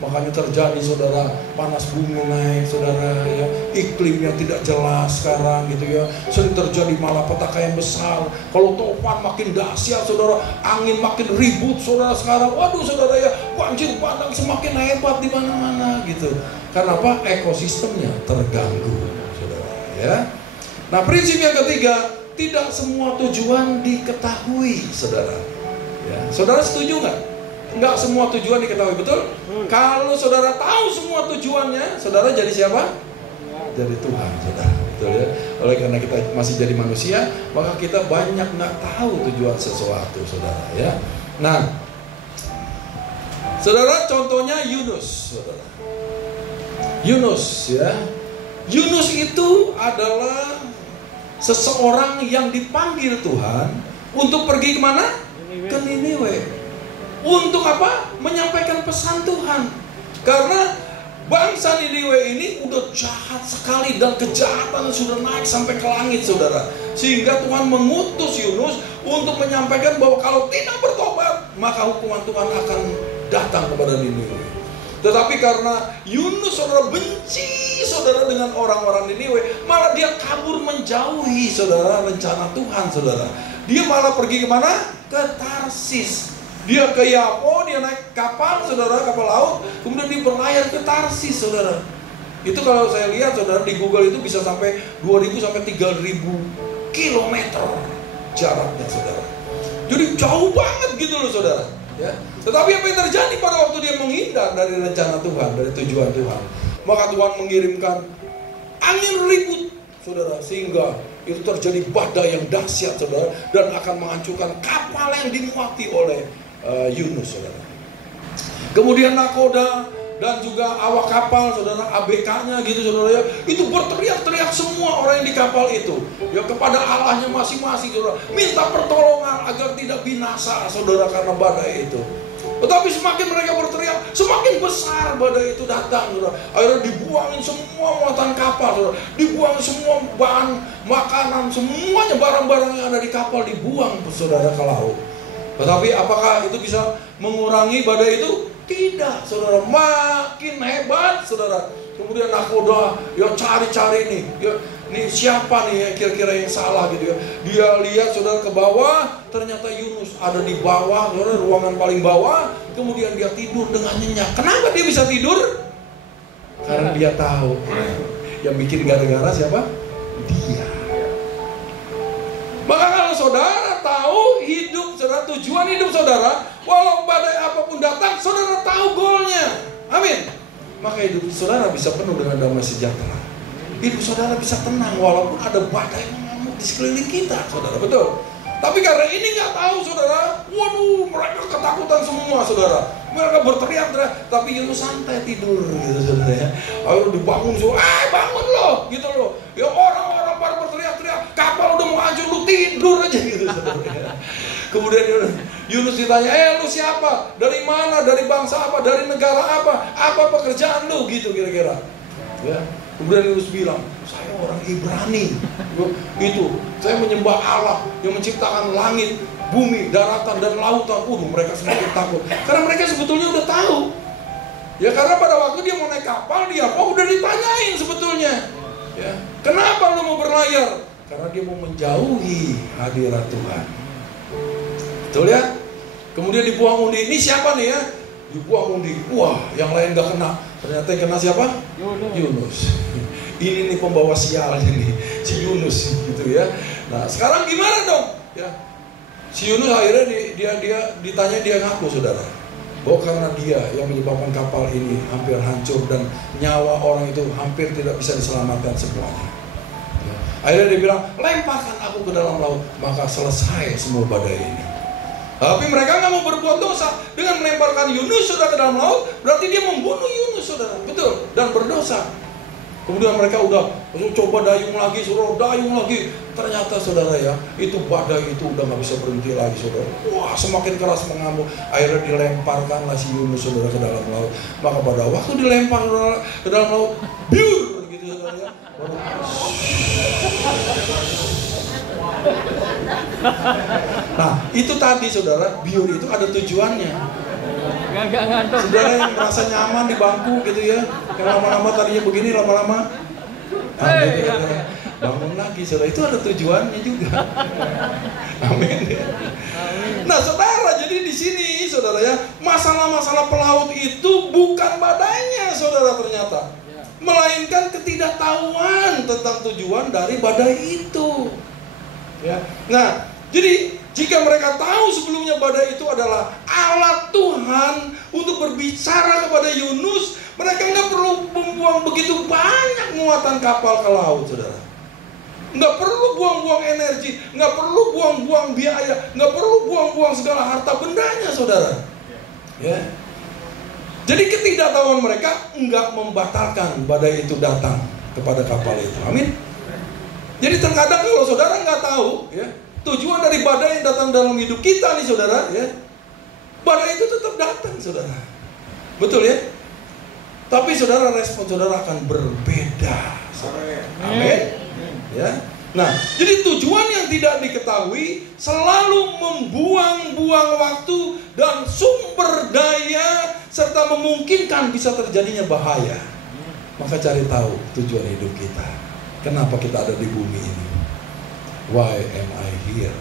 Makanya terjadi saudara, panas bumi naik saudara ya, iklim yang tidak jelas sekarang gitu ya, sering terjadi malapetaka yang besar. Kalau topan makin dahsyat saudara, angin makin ribut saudara sekarang. Waduh saudara ya, banjir bandang semakin hebat di mana-mana gitu. Karena apa? Ekosistemnya terganggu saudara ya. Nah, prinsip yang ketiga, tidak semua tujuan diketahui saudara ya. Saudara setuju nggak? Enggak semua tujuan diketahui, betul? Kalau saudara tahu semua tujuannya, saudara jadi siapa? Jadi Tuhan, saudara. Betul ya? Oleh karena kita masih jadi manusia, maka kita banyak nggak tahu tujuan sesuatu, saudara ya. Nah, saudara, contohnya Yunus, saudara. Yunus ya. Yunus itu adalah seseorang yang dipanggil Tuhan untuk pergi kemana? Ke Niniwe. Untuk apa? Menyampaikan pesan Tuhan. Karena bangsa Niniwe ini udah jahat sekali dan kejahatan sudah naik sampai ke langit saudara. Sehingga Tuhan mengutus Yunus untuk menyampaikan bahwa kalau tidak bertobat, maka hukuman Tuhan akan datang kepada Niniwe. Tetapi karena Yunus saudara benci saudara dengan orang-orang Niniwe, malah dia kabur menjauhi saudara rencana Tuhan saudara. Dia malah pergi kemana? Ke Tarsis. Dia ke Yapo, dia naik kapal saudara, kapal laut, kemudian dia berlayar ke Tarsis saudara. Itu kalau saya lihat saudara di Google itu bisa sampai 2.000 sampai 3.000 kilometer jaraknya saudara. Jadi jauh banget gitu loh saudara ya. Tetapi apa yang terjadi pada waktu dia menghindar dari rencana Tuhan, dari tujuan Tuhan, maka Tuhan mengirimkan angin ribut saudara, sehingga itu terjadi badai yang dahsyat saudara, dan akan menghancurkan kapal yang dimuati oleh Yunus saudara. Kemudian nakoda dan juga awak kapal saudara, ABK-nya gitu saudara ya, itu berteriak-teriak semua orang yang di kapal itu ya kepada Allahnya masing-masing saudara, minta pertolongan agar tidak binasa saudara karena badai itu. Tetapi semakin mereka berteriak, semakin besar badai itu datang saudara. Akhirnya dibuangin semua muatan kapal saudara, dibuang semua bahan makanan, semuanya barang-barang yang ada di kapal dibuang saudara ke laut. Tetapi apakah itu bisa mengurangi badai itu? Tidak saudara, makin hebat saudara. Kemudian nakoda ya cari-cari nih ya, nih siapa nih ya kira-kira yang salah gitu ya. Dia lihat saudara ke bawah, ternyata Yunus ada di bawah saudara, ruangan paling bawah. Kemudian dia tidur dengan nyenyak. Kenapa dia bisa tidur? Karena dia tahu yang bikin gara-gara siapa? Dia. Maka kalau saudara tahu hidup saudara, tujuan hidup saudara, walau badai apapun datang, saudara tahu goalnya. Amin. Maka hidup saudara bisa penuh dengan damai sejahtera. Hidup saudara bisa tenang walaupun ada badai mengamuk di sekeliling kita, saudara. Betul. Tapi karena ini nggak tahu saudara, waduh mereka ketakutan semua saudara. Mereka berteriak-teriak, tapi Yunus santai tidur gitu saudara ya. Akhirnya dibangun saudara, bangun loh gitu loh. Ya orang-orang pada berteriak-teriak, kapal udah mau hancur, lu tidur aja gitu saudara ya. Kemudian Yunus ditanya, lu siapa? Dari mana? Dari bangsa apa? Dari negara apa? Apa pekerjaan lu? Gitu kira-kira ya. Kemudian Yunus bilang, saya orang Ibrani. Itu, saya menyembah Allah yang menciptakan langit, bumi, daratan, dan lautan. Mereka semakin takut. Karena mereka sebetulnya udah tahu. Ya karena pada waktu dia mau naik kapal, dia udah ditanyain sebetulnya. Ya, kenapa lu mau berlayar? Karena dia mau menjauhi hadirat Tuhan. Betul ya? Kemudian dibuang undi. Ini siapa nih ya? Dibuang undi. Wah, yang lain gak kena. Ternyata yang kena siapa? Yunus. Ini nih pembawa sialnya nih, si Yunus gitu ya. Nah, sekarang gimana dong? Ya. Si Yunus akhirnya dia ditanya, dia ngaku saudara, bahwa karena dia yang menyebabkan kapal ini hampir hancur dan nyawa orang itu hampir tidak bisa diselamatkan semuanya. Akhirnya dia bilang, lemparkan aku ke dalam laut, maka selesai semua badai ini. Tapi mereka nggak mau berbuat dosa. Dengan melemparkan Yunus saudara ke dalam laut, berarti dia membunuh Yunus saudara, betul, dan berdosa. Kemudian mereka udah coba dayung lagi, saudara, dayung lagi. Ternyata saudara ya, itu badai itu udah nggak bisa berhenti lagi saudara. Wah, semakin keras mengamuk. Akhirnya dilemparkanlah si Yunus saudara ke dalam laut. Maka pada waktu dilempar saudara ke dalam laut, biur gitu saudara ya. Nah, itu tadi saudara, biur itu ada tujuannya. Gak ngantuk. Saudara yang merasa nyaman di bangku gitu ya, yang lama-lama tadinya begini, lama-lama bangun lagi, saudara, itu ada tujuannya juga. Amin. Nah, saudara, jadi di sini, saudara ya, masalah-masalah pelaut itu bukan badainya, saudara ternyata, melainkan ketidaktahuan tentang tujuan dari badai itu. Ya. Nah, jadi jika mereka tahu sebelumnya badai itu adalah alat Tuhan untuk berbicara kepada Yunus, mereka nggak perlu membuang begitu banyak muatan kapal ke laut, saudara. Nggak perlu buang-buang energi, nggak perlu buang-buang biaya, nggak perlu buang-buang segala harta bendanya, saudara. Ya. Jadi ketidaktahuan mereka nggak membatalkan badai itu datang kepada kapal itu. Amin. Jadi terkadang kalau saudara nggak tahu, ya, tujuan dari badai yang datang dalam hidup kita nih saudara, ya, badai itu tetap datang saudara, betul ya? Tapi saudara, respon saudara akan berbeda. Saudara. Amin. Ya. Nah, jadi tujuan yang tidak diketahui selalu membuang-buang waktu dan sumber daya serta memungkinkan bisa terjadinya bahaya. Maka cari tahu tujuan hidup kita. Kenapa kita ada di bumi ini? Why am I here?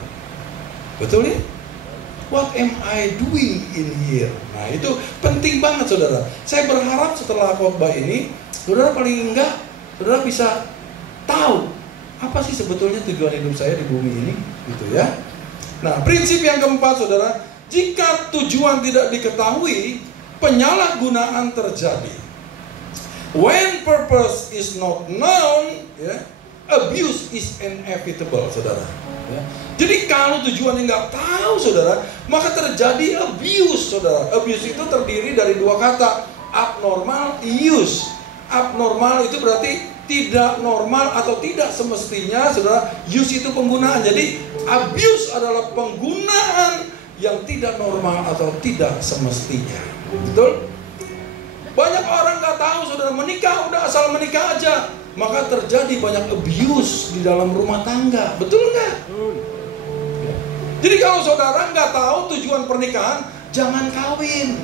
Betul ya? What am I doing in here? Nah, itu penting banget saudara. Saya berharap setelah khotbah ini, saudara paling enggak, saudara bisa tahu apa sih sebetulnya tujuan hidup saya di bumi ini, gitu ya. Nah, prinsip yang keempat saudara, jika tujuan tidak diketahui, penyalahgunaan terjadi. When purpose is not known, ya, abuse is inevitable, saudara. Ya. Jadi kalau tujuannya nggak tahu, saudara, maka terjadi abuse, saudara. Abuse itu terdiri dari dua kata, abnormal, use. Abnormal itu berarti tidak normal atau tidak semestinya, saudara. Use itu penggunaan. Jadi abuse adalah penggunaan yang tidak normal atau tidak semestinya. Betul? Banyak orang nggak tahu, saudara, menikah udah asal menikah aja, maka terjadi banyak abuse di dalam rumah tangga. Betul nggak? Jadi kalau saudara nggak tahu tujuan pernikahan, jangan kawin.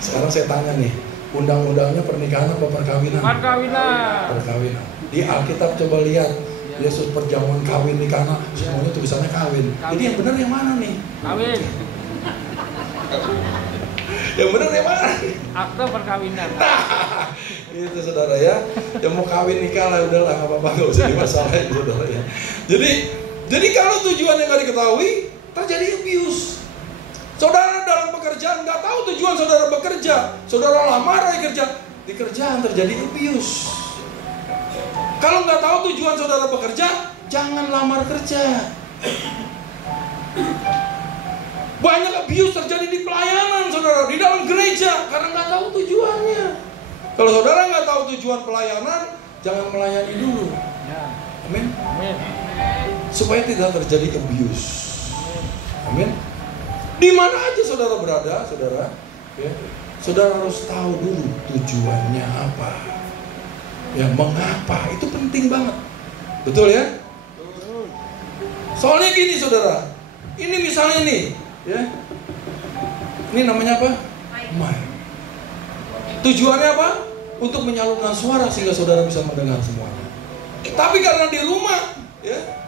Sekarang saya tanya nih, undang-undangnya pernikahan apa perkawinan? Perkawinan. Di Alkitab coba lihat, Yesus perjamuan kawin di Kana, semuanya tulisannya kawin. Jadi yang benar yang mana nih? Kawin. Yang benar yang mana? Akte perkawinan. Nah, itu saudara ya. Yang mau kawin nikah lah, udahlah, nggak apa-apa, nggak usah dimasalahin saudara ya. Jadi kalau tujuannya nggak diketahui, terjadi abuse. Saudara dalam pekerjaan nggak tahu tujuan saudara bekerja, saudara lamar di kerjaan terjadi abuse. Kalau nggak tahu tujuan saudara bekerja, jangan lamar kerja. Banyak abuse terjadi di pelayanan, saudara, di dalam gereja, karena nggak tahu tujuannya. Kalau saudara nggak tahu tujuan pelayanan, jangan melayani dulu. Amin. Supaya tidak terjadi abuse. Amin. Di mana aja saudara berada, saudara, ya, saudara harus tahu dulu tujuannya apa. Ya, mengapa? Itu penting banget. Betul ya? Soalnya gini, saudara. Ini misalnya nih, ya. Ini namanya apa? Mic. Tujuannya apa? Untuk menyalurkan suara sehingga saudara bisa mendengar semuanya. Tapi karena di rumah, ya,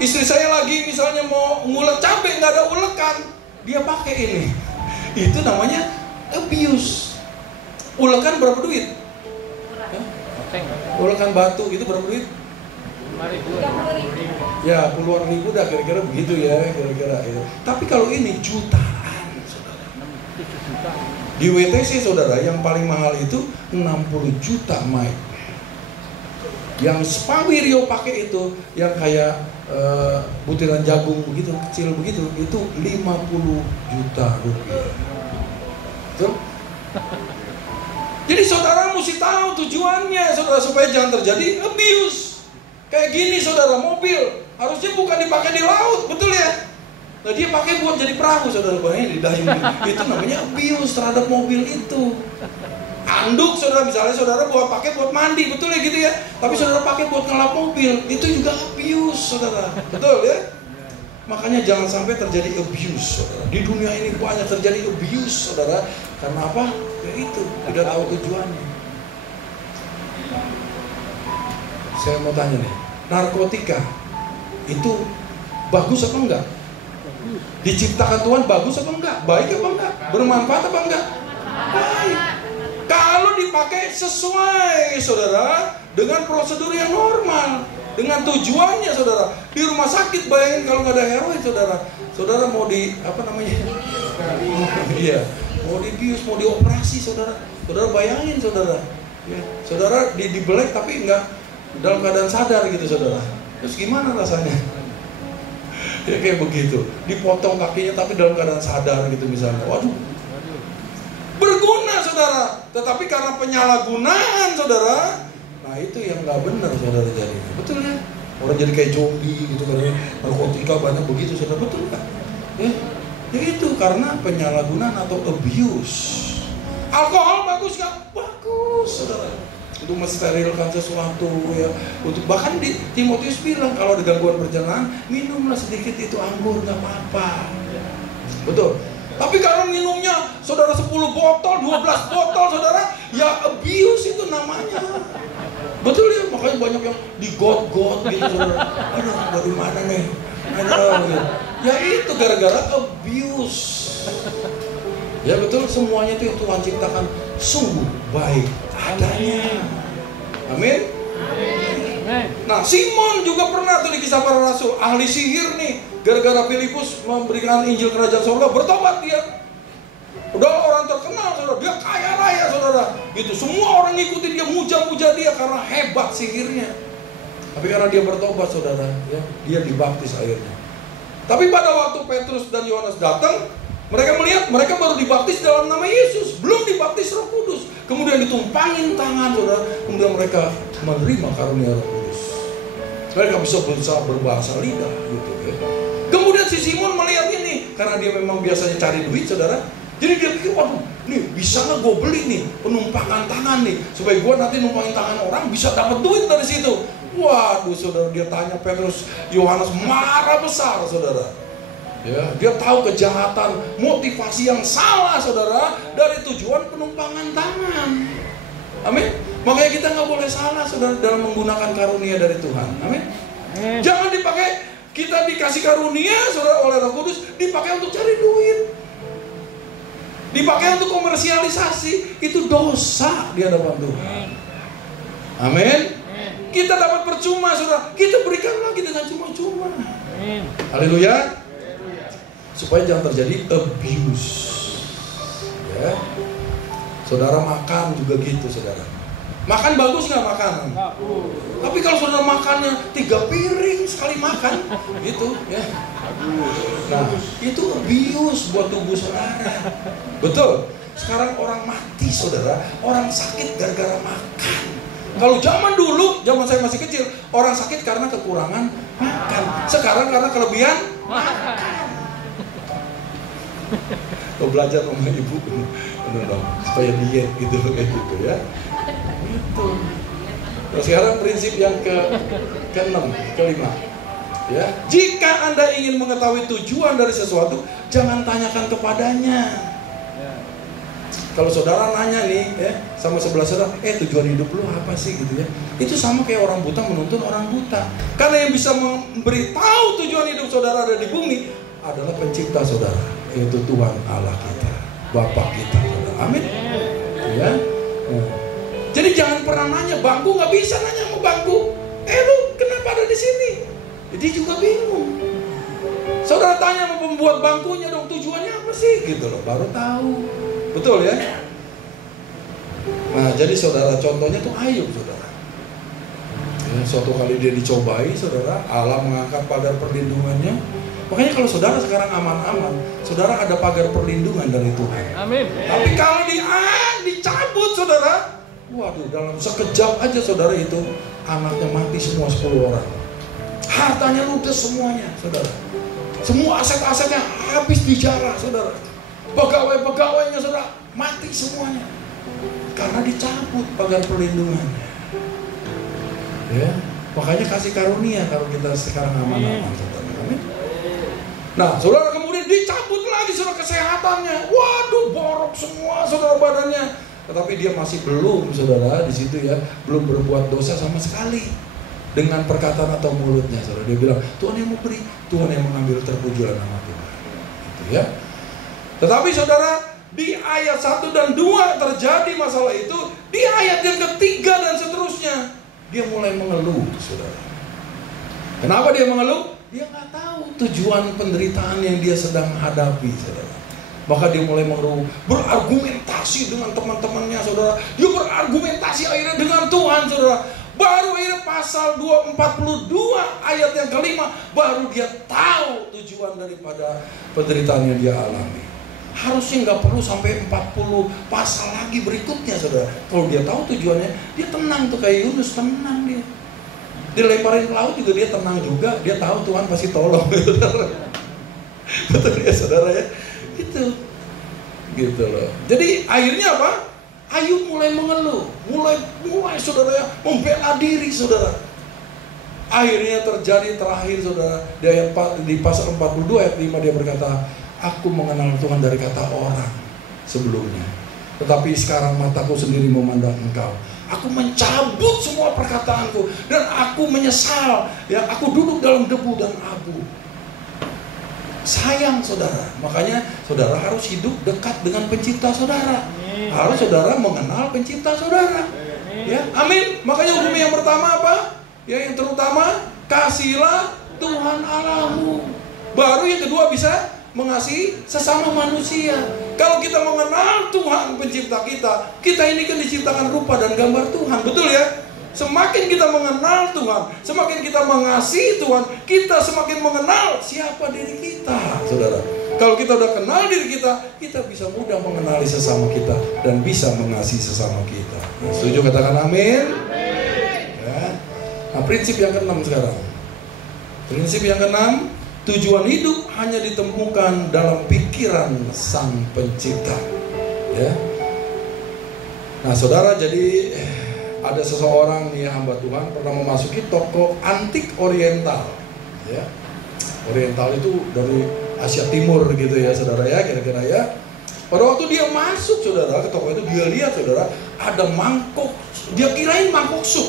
istri saya lagi misalnya mau ngulek cabai, nggak ada ulekan, dia pakai ini. Itu namanya abuse. Ulekan berapa duit? Ya? Ulekan batu itu berapa duit? 5.000. Ya, puluhan ribu dah, kira-kira begitu ya, kira-kira itu. Tapi kalau ini jutaan, saudara. 7 juta. Di WTC saudara, yang paling mahal itu 60 juta mic. Yang Spawirio pakai itu, yang kayak butiran jagung begitu, kecil begitu, itu 50 juta rupiah. Betul? Jadi saudara mesti tahu tujuannya, saudara, supaya jangan terjadi abuse. Kayak gini saudara, mobil harusnya bukan dipakai di laut, betul ya? Nah dia pakai buat jadi perahu, saudara, bayangin di dayung. Itu namanya abuse terhadap mobil itu. Anduk saudara, misalnya saudara pakai buat mandi, betul ya gitu ya? Tapi saudara pakai buat ngelap mobil, itu juga abuse saudara, betul ya? Makanya jangan sampai terjadi abuse saudara. Di dunia ini banyak terjadi abuse saudara. Karena apa? Ya itu, tidak tahu tujuannya. Saya mau tanya nih, narkotika itu bagus apa enggak? Diciptakan Tuhan bagus apa enggak? Baik apa enggak? Bermanfaat apa enggak? Baik. Kalau dipakai sesuai saudara, dengan prosedur yang normal, dengan tujuannya saudara. Di rumah sakit bayangin kalau nggak ada heroin saudara. Saudara mau di apa namanya? Iya, mau dibius, mau dioperasi saudara. Saudara bayangin saudara. Ya, saudara di black tapi nggak dalam keadaan sadar gitu saudara. Terus gimana rasanya? Ya kayak begitu. Dipotong kakinya tapi dalam keadaan sadar gitu misalnya. Waduh. Berguna saudara, tetapi karena penyalahgunaan saudara, nah itu yang nggak benar saudara jadi. Betul ya? Orang jadi kayak zombie gitu karena narkotika banyak begitu saudara, betul nggak? Ya itu karena penyalahgunaan atau abuse. Alkohol bagus nggak? Bagus saudara. Untuk mensterilkan sesuatu ya. Untuk bahkan di Timotius bilang kalau ada gangguan perjalanan, minumlah sedikit itu anggur nggak apa-apa. Betul. Tapi kalau minumnya saudara 10 botol, 12 botol saudara, ya abuse itu namanya. Betul ya, makanya banyak yang digot-got gitu saudara. Aduh, dari mana nih? Aduh, gitu. Ya itu gara-gara abuse. Ya betul, semuanya itu Tuhan ciptakan sungguh baik adanya. Amin. Nah, Simon juga pernah tuh di Kisah Para Rasul, ahli sihir nih. Gara-gara Filipus memberikan Injil Kerajaan Sorga, bertobat dia. Udah orang terkenal saudara, dia kaya raya saudara. Gitu, semua orang ngikutin dia, muja-muja dia karena hebat sihirnya. Tapi karena dia bertobat saudara, ya, dia dibaptis akhirnya. Tapi pada waktu Petrus dan Yohanes datang, mereka melihat mereka baru dibaptis dalam nama Yesus, belum dibaptis Roh Kudus. Kemudian ditumpangin tangan saudara, kemudian mereka menerima karunia Roh Kudus. Mereka bisa berbahasa lidah gitu ya. Kemudian si Simon melihat ini, karena dia memang biasanya cari duit saudara. Jadi dia pikir, waduh, nih bisa nggak gue beli nih penumpangan tangan nih, supaya gue nanti numpangin tangan orang bisa dapat duit dari situ. Waduh saudara, dia tanya Petrus, Yohanes marah besar saudara. Ya, dia tahu kejahatan, motivasi yang salah saudara dari tujuan penumpangan tangan. Amin. Makanya kita nggak boleh salah saudara dalam menggunakan karunia dari Tuhan. Amin. Jangan dipakai. Kita dikasih karunia saudara oleh Roh Kudus, dipakai untuk cari duit, dipakai untuk komersialisasi. Itu dosa di hadapan Tuhan. Amin. Kita dapat percuma saudara, kita berikan lagi dengan cuma-cuma. Haleluya. Supaya jangan terjadi abuse. Ya. Saudara makan juga gitu saudara. Makan bagus nggak makanan? Tapi kalau saudara makannya 3 piring sekali makan, gitu ya. Nah, itu abuse buat tubuh saudara. Betul. Sekarang orang mati saudara, orang sakit gara-gara makan. Kalau zaman dulu, zaman saya masih kecil, orang sakit karena kekurangan makan. Sekarang karena kelebihan makan. Lo belajar sama ibu, supaya diet gitu kayak gitu ya. Itu. Nah, sekarang prinsip yang kelima, ya. Jika Anda ingin mengetahui tujuan dari sesuatu, jangan tanyakan kepadanya. Kalau saudara nanya nih, sama sebelah saudara, tujuan hidup lu apa sih gitu ya? Itu sama kayak orang buta menuntun orang buta. Karena yang bisa memberitahu tujuan hidup saudara ada di bumi adalah pencipta saudara, yaitu Tuhan Allah kita, Bapa kita, saudara. Amin. Ya. Jadi jangan pernah nanya, bangku nggak bisa nanya sama bangku. Lu kenapa ada di sini? Jadi juga bingung. Saudara Saudara tanya sama pembuat bangkunya dong, tujuannya apa sih? Gitu loh, baru tahu. Betul ya? Nah, jadi saudara, contohnya tuh Ayub, saudara. Ya, suatu kali dia dicobai, saudara, Allah mengangkat pagar perlindungannya. Makanya kalau saudara sekarang aman-aman, saudara ada pagar perlindungan dari Tuhan. Amin. Tapi kalau dicabut, saudara, waduh, dalam sekejap aja saudara itu anaknya mati semua 10 orang. Hartanya ludes semuanya, saudara. Semua aset-asetnya habis dijarah, saudara. Pegawai-pegawainya, saudara, mati semuanya. Karena dicabut pagar perlindungannya. Ya, makanya kasih karunia kalau kita sekarang aman-aman, saudara. Amin. Nah, saudara, kemudian dicabut lagi saudara kesehatannya. Waduh, borok semua saudara badannya. Tetapi dia masih belum, saudara, di situ ya, belum berbuat dosa sama sekali. Dengan perkataan atau mulutnya, saudara, dia bilang, Tuhan yang memberi, Tuhan yang mengambil, terpujilah nama Tuhan. Gitu ya. Tetapi saudara, di ayat 1 dan 2 terjadi masalah itu. Di ayat yang ketiga dan seterusnya, dia mulai mengeluh, saudara. Kenapa dia mengeluh? Dia nggak tahu tujuan penderitaan yang dia sedang hadapi, saudara. Maka dia mulai mengeluh, berargumentasi dengan teman-temannya, saudara. Dia berargumentasi akhirnya dengan Tuhan, saudara. Baru akhirnya pasal 242 ayat yang kelima, baru dia tahu tujuan daripada penderitaan yang dia alami. Harusnya nggak perlu sampai 40 pasal lagi berikutnya, saudara. Kalau dia tahu tujuannya, dia tenang tuh, kayak Yunus, tenang dia. Dilemparin ke laut juga dia tenang juga. Dia tahu Tuhan pasti tolong. Betul ya, saudara ya? Gitu loh. Jadi akhirnya apa? Ayub mulai mengeluh, mulai saudara ya, membela diri, saudara. Akhirnya terjadi terakhir, saudara, di pasal 42 ayat 5 dia berkata, aku mengenal Tuhan dari kata orang sebelumnya, tetapi sekarang mataku sendiri memandang Engkau. Aku mencabut semua perkataanku dan aku menyesal. Ya, aku duduk dalam debu dan abu. Sayang, saudara. Makanya saudara harus hidup dekat dengan pencipta saudara. Harus saudara mengenal pencipta saudara. Ya, amin. Makanya hukum yang pertama apa? Ya, yang terutama, kasihilah Tuhan Allahmu. Baru yang kedua bisa mengasihi sesama manusia. Kalau kita mengenal Tuhan pencipta kita, kita ini kan diciptakan rupa dan gambar Tuhan, betul ya? Semakin kita mengenal Tuhan, semakin kita mengasihi Tuhan, kita semakin mengenal siapa diri kita, saudara. Kalau kita udah kenal diri kita, kita bisa mudah mengenali sesama kita dan bisa mengasihi sesama kita. Setuju, katakan amin. Ya. Nah, prinsip yang ke-6 sekarang. Prinsip yang ke-6, tujuan hidup hanya ditemukan dalam pikiran Sang Pencipta. Ya. Nah, saudara, jadi ada seseorang nih hamba Tuhan pernah memasuki toko antik Oriental. Ya. Oriental itu dari Asia Timur gitu ya, saudara ya, kira-kira ya. Pada waktu dia masuk, saudara, ke toko itu, dia lihat, saudara, ada mangkok. Dia kirain mangkok sup.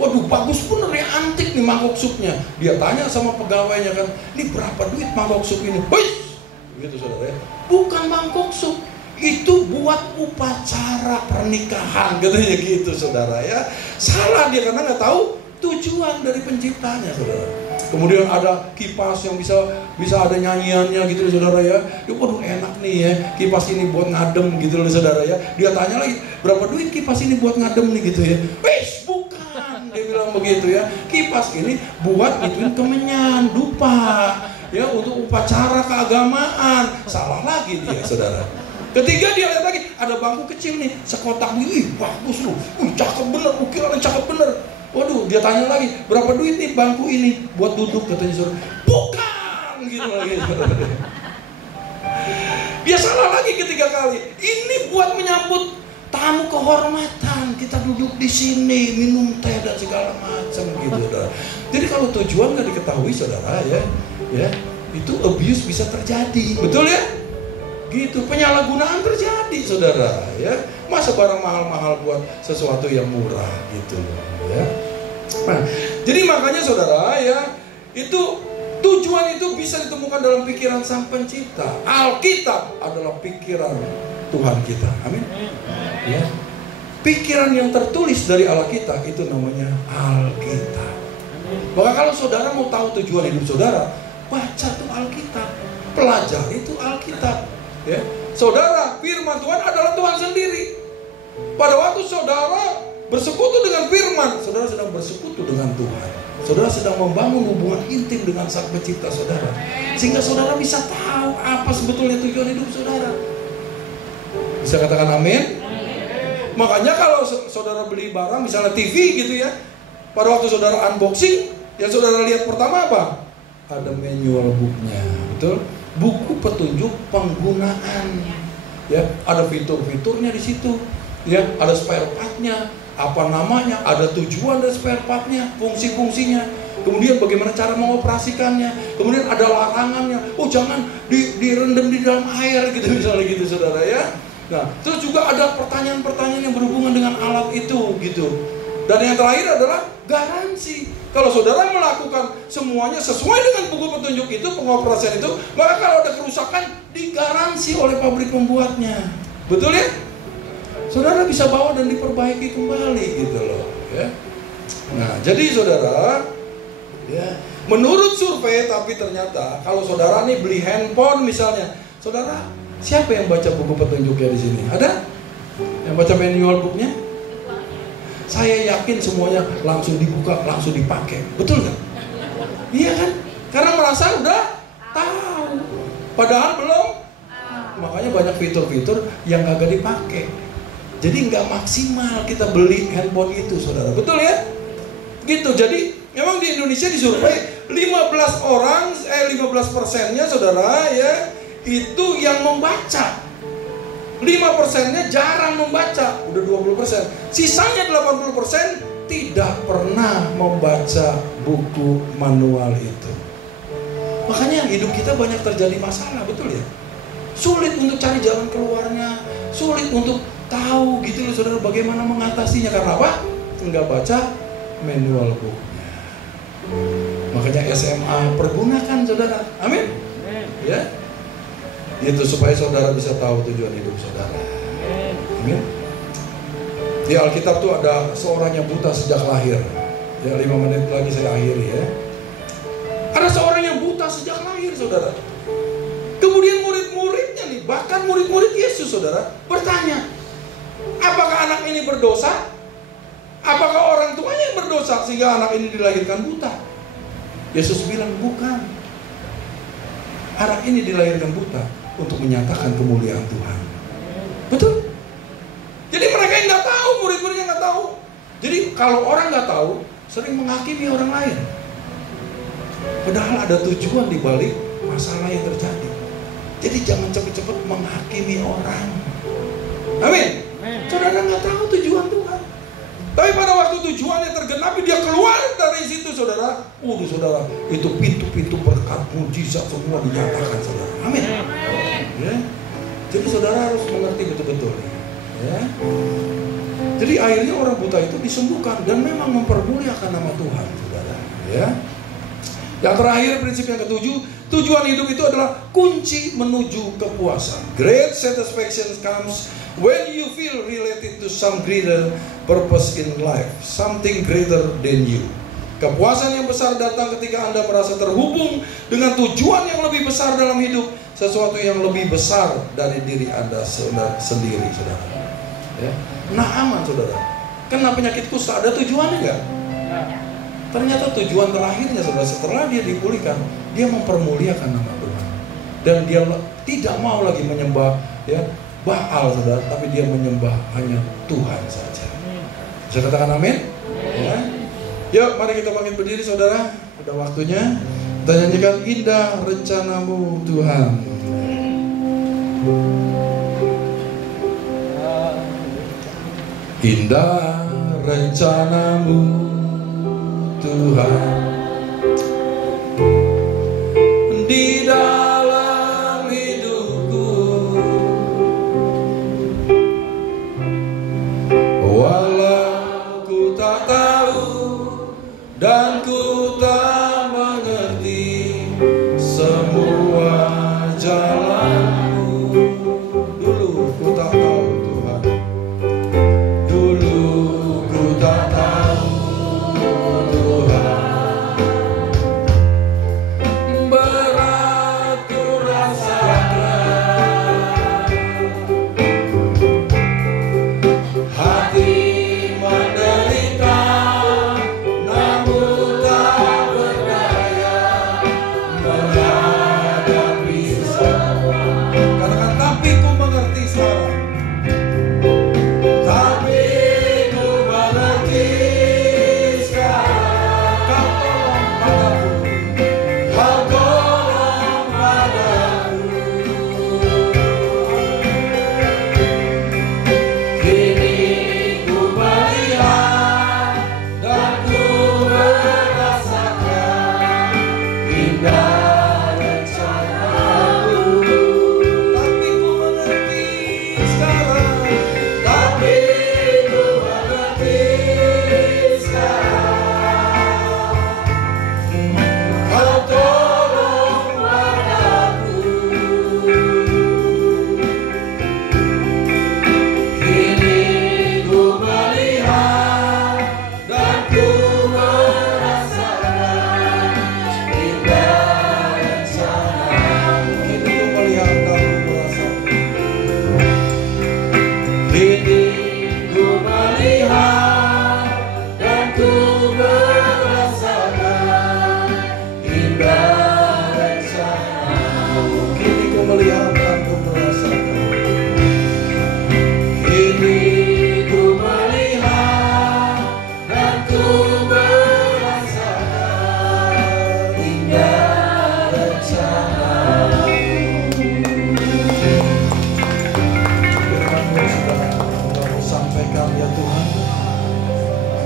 Waduh, bagus bener ya, antik nih mangkok supnya. Dia tanya sama pegawainya kan, ini berapa duit mangkok sup ini? Wih, gitu saudara ya. Bukan mangkok sup, itu buat upacara pernikahan, katanya gitu, saudara ya. Salah dia karena nggak tahu tujuan dari penciptanya, saudara. Kemudian ada kipas yang bisa ada nyanyiannya gitu, saudara ya. Waduh, enak nih ya, kipas ini buat ngadem gitu, saudara ya. Dia tanya lagi, berapa duit kipas ini buat ngadem nih gitu ya. Wih, bukan, dia bilang begitu ya. Kipas ini buat gituin kemenyan, dupa, ya, untuk upacara keagamaan. Salah lagi dia, saudara. Ketiga dia lihat lagi, ada bangku kecil nih, sekotak nih, bagus loh, cakep bener, ukirannya cakep bener. Waduh, dia tanya lagi, berapa duit nih bangku ini buat duduk, katanya saudara. Bukan, gitu lagi. Dia salah lagi ketiga kali. Ini buat menyambut tamu kehormatan, kita duduk di sini, minum teh dan segala macam gitu, saudara. Jadi kalau tujuan nggak diketahui, saudara ya, itu abuse bisa terjadi, betul ya? Gitu, penyalahgunaan terjadi, saudara ya. Masa barang mahal-mahal buat sesuatu yang murah gitu ya. Nah, jadi makanya saudara ya, itu tujuan itu bisa ditemukan dalam pikiran Sang Pencipta. Alkitab adalah pikiran Tuhan kita. Amin. Ya. Pikiran yang tertulis dari Allah kita itu namanya Alkitab. Maka kalau saudara mau tahu tujuan hidup saudara, baca tuh Alkitab, pelajari itu Alkitab. Ya, saudara, firman Tuhan adalah Tuhan sendiri. Pada waktu saudara bersekutu dengan firman, saudara sedang bersekutu dengan Tuhan. Saudara sedang membangun hubungan intim dengan Sang Pencipta saudara, sehingga saudara bisa tahu apa sebetulnya tujuan hidup saudara. Bisa katakan amin? Makanya kalau saudara beli barang, misalnya TV gitu ya, pada waktu saudara unboxing, yang saudara lihat pertama apa? Ada manual booknya, betul? Buku petunjuk penggunaan. Ya, ada fitur-fiturnya di situ. Ya, ada spare partnya, apa namanya, ada tujuan dari spare partnya, fungsi-fungsinya, kemudian bagaimana cara mengoperasikannya, kemudian ada larangannya. Oh, jangan direndam di dalam air gitu misalnya gitu saudara ya. Nah, terus juga ada pertanyaan-pertanyaan yang berhubungan dengan alat itu gitu. Dan yang terakhir adalah garansi. Kalau saudara melakukan semuanya sesuai dengan buku petunjuk itu, pengoperasian itu, maka kalau ada kerusakan digaransi oleh pabrik pembuatnya. Betul ya? Saudara bisa bawa dan diperbaiki kembali gitu loh ya. Nah, jadi saudara ya, menurut survei, tapi ternyata kalau saudara nih beli handphone misalnya, saudara, siapa yang baca buku petunjuknya di sini? Ada? Yang baca manual booknya? Saya yakin semuanya langsung dibuka, langsung dipakai. Betul nggak? Iya kan? Karena merasa udah tahu. Padahal belum. Makanya banyak fitur-fitur yang kagak dipakai. Jadi nggak maksimal kita beli handphone itu, saudara. Betul ya? Gitu. Jadi memang di Indonesia disurvei 15%-nya saudara ya, itu yang membaca. 5%-nya jarang membaca, udah 20%. Sisanya 80% tidak pernah membaca buku manual itu. Makanya hidup kita banyak terjadi masalah, betul ya? Sulit untuk cari jalan keluarnya, sulit untuk tahu gitu loh saudara bagaimana mengatasinya. Karena apa? Enggak baca manual booknya. Makanya SMA pergunakan saudara. Amin. Ya. Itu supaya saudara bisa tahu tujuan hidup saudara. Amin. Di Alkitab tuh ada seorang yang buta sejak lahir. Ya, 5 menit lagi saya akhiri ya. Ada seorang yang buta sejak lahir saudara. Kemudian murid-muridnya nih, bahkan murid-murid Yesus saudara, bertanya, apakah anak ini berdosa? Apakah orang tuanya yang berdosa sehingga anak ini dilahirkan buta? Yesus bilang bukan. Anak ini dilahirkan buta untuk menyatakan kemuliaan Tuhan. Betul? Jadi mereka yang nggak tahu, murid-muridnya nggak tahu. Jadi kalau orang nggak tahu, sering menghakimi orang lain. Padahal ada tujuan di balik masalah yang terjadi. Jadi jangan cepet-cepet menghakimi orang. Amin. Saudara nggak tahu tujuan Tuhan. Tapi pada waktu tujuannya tergenapi, dia keluar dari situ saudara. Saudara, itu pintu-pintu berkat mujizat semua dinyatakan saudara. Amin. Ya. Jadi saudara harus mengerti betul-betul. Ya. Jadi akhirnya orang buta itu disembuhkan dan memang mempermuliakan nama Tuhan saudara. Ya. Yang terakhir, prinsip yang ketujuh, tujuan hidup itu adalah kunci menuju kepuasan. Great satisfaction comes when you feel related to some greater purpose in life, something greater than you. Kepuasan yang besar datang ketika Anda merasa terhubung dengan tujuan yang lebih besar dalam hidup, sesuatu yang lebih besar dari diri Anda sendiri, saudara. Ya. Naaman, saudara, kena penyakit kusta, ada tujuannya nggak? Ternyata tujuan terakhirnya saudara, setelah dia dipulihkan, dia mempermuliakan nama Tuhan. Dan dia tidak mau lagi menyembah ya Baal saudara, tapi dia menyembah hanya Tuhan saja. Saya katakan amin. Ya. Yuk mari kita bangkit berdiri saudara. Udah waktunya kita nyanyikan Indah Rencanamu Tuhan. Indah rencanamu Tuhan di dalam hidupku, walau ku tak tahu dan ku tak mengerti semua jalanmu. Dulu ku tak tahu Tuhan, dulu ku tak tahu Tuhan.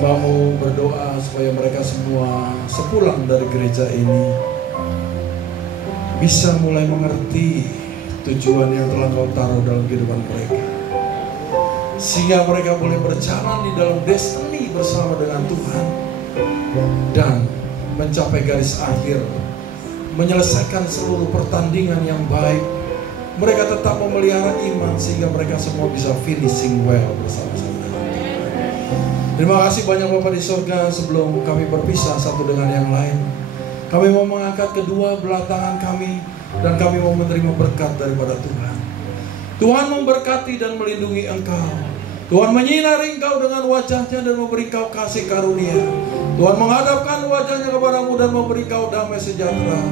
Hambamu berdoa supaya mereka semua sepulang dari gereja ini bisa mulai mengerti tujuan yang telah Kau taruh dalam kehidupan mereka, sehingga mereka boleh berjalan di dalam destiny bersama dengan Tuhan dan mencapai garis akhir, menyelesaikan seluruh pertandingan yang baik. Mereka tetap memelihara iman sehingga mereka semua bisa finishing well bersama-sama. Terima kasih banyak Bapak di surga. Sebelum kami berpisah satu dengan yang lain, kami mau mengangkat kedua belah tangan kami dan kami mau menerima berkat daripada Tuhan. Tuhan memberkati dan melindungi engkau. Tuhan menyinari engkau dengan wajahnya dan memberi engkau kasih karunia. Tuhan menghadapkan wajahnya kepadamu dan memberi engkau damai sejahtera.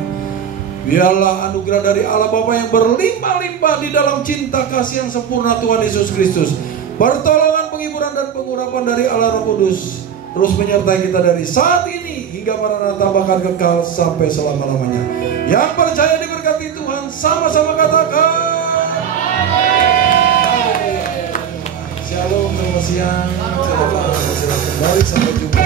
Biarlah anugerah dari Allah Bapa yang berlimpah-limpah di dalam cinta kasih yang sempurna Tuhan Yesus Kristus, pertolongan, penghiburan dan pengurapan dari Allah Roh Kudus terus menyertai kita dari saat ini hingga Maranatha bahkan kekal sampai selama-lamanya. Yang percaya diberkati Tuhan sama-sama katakan Shalom, selamat siang. Selamat kembali, sampai jumpa.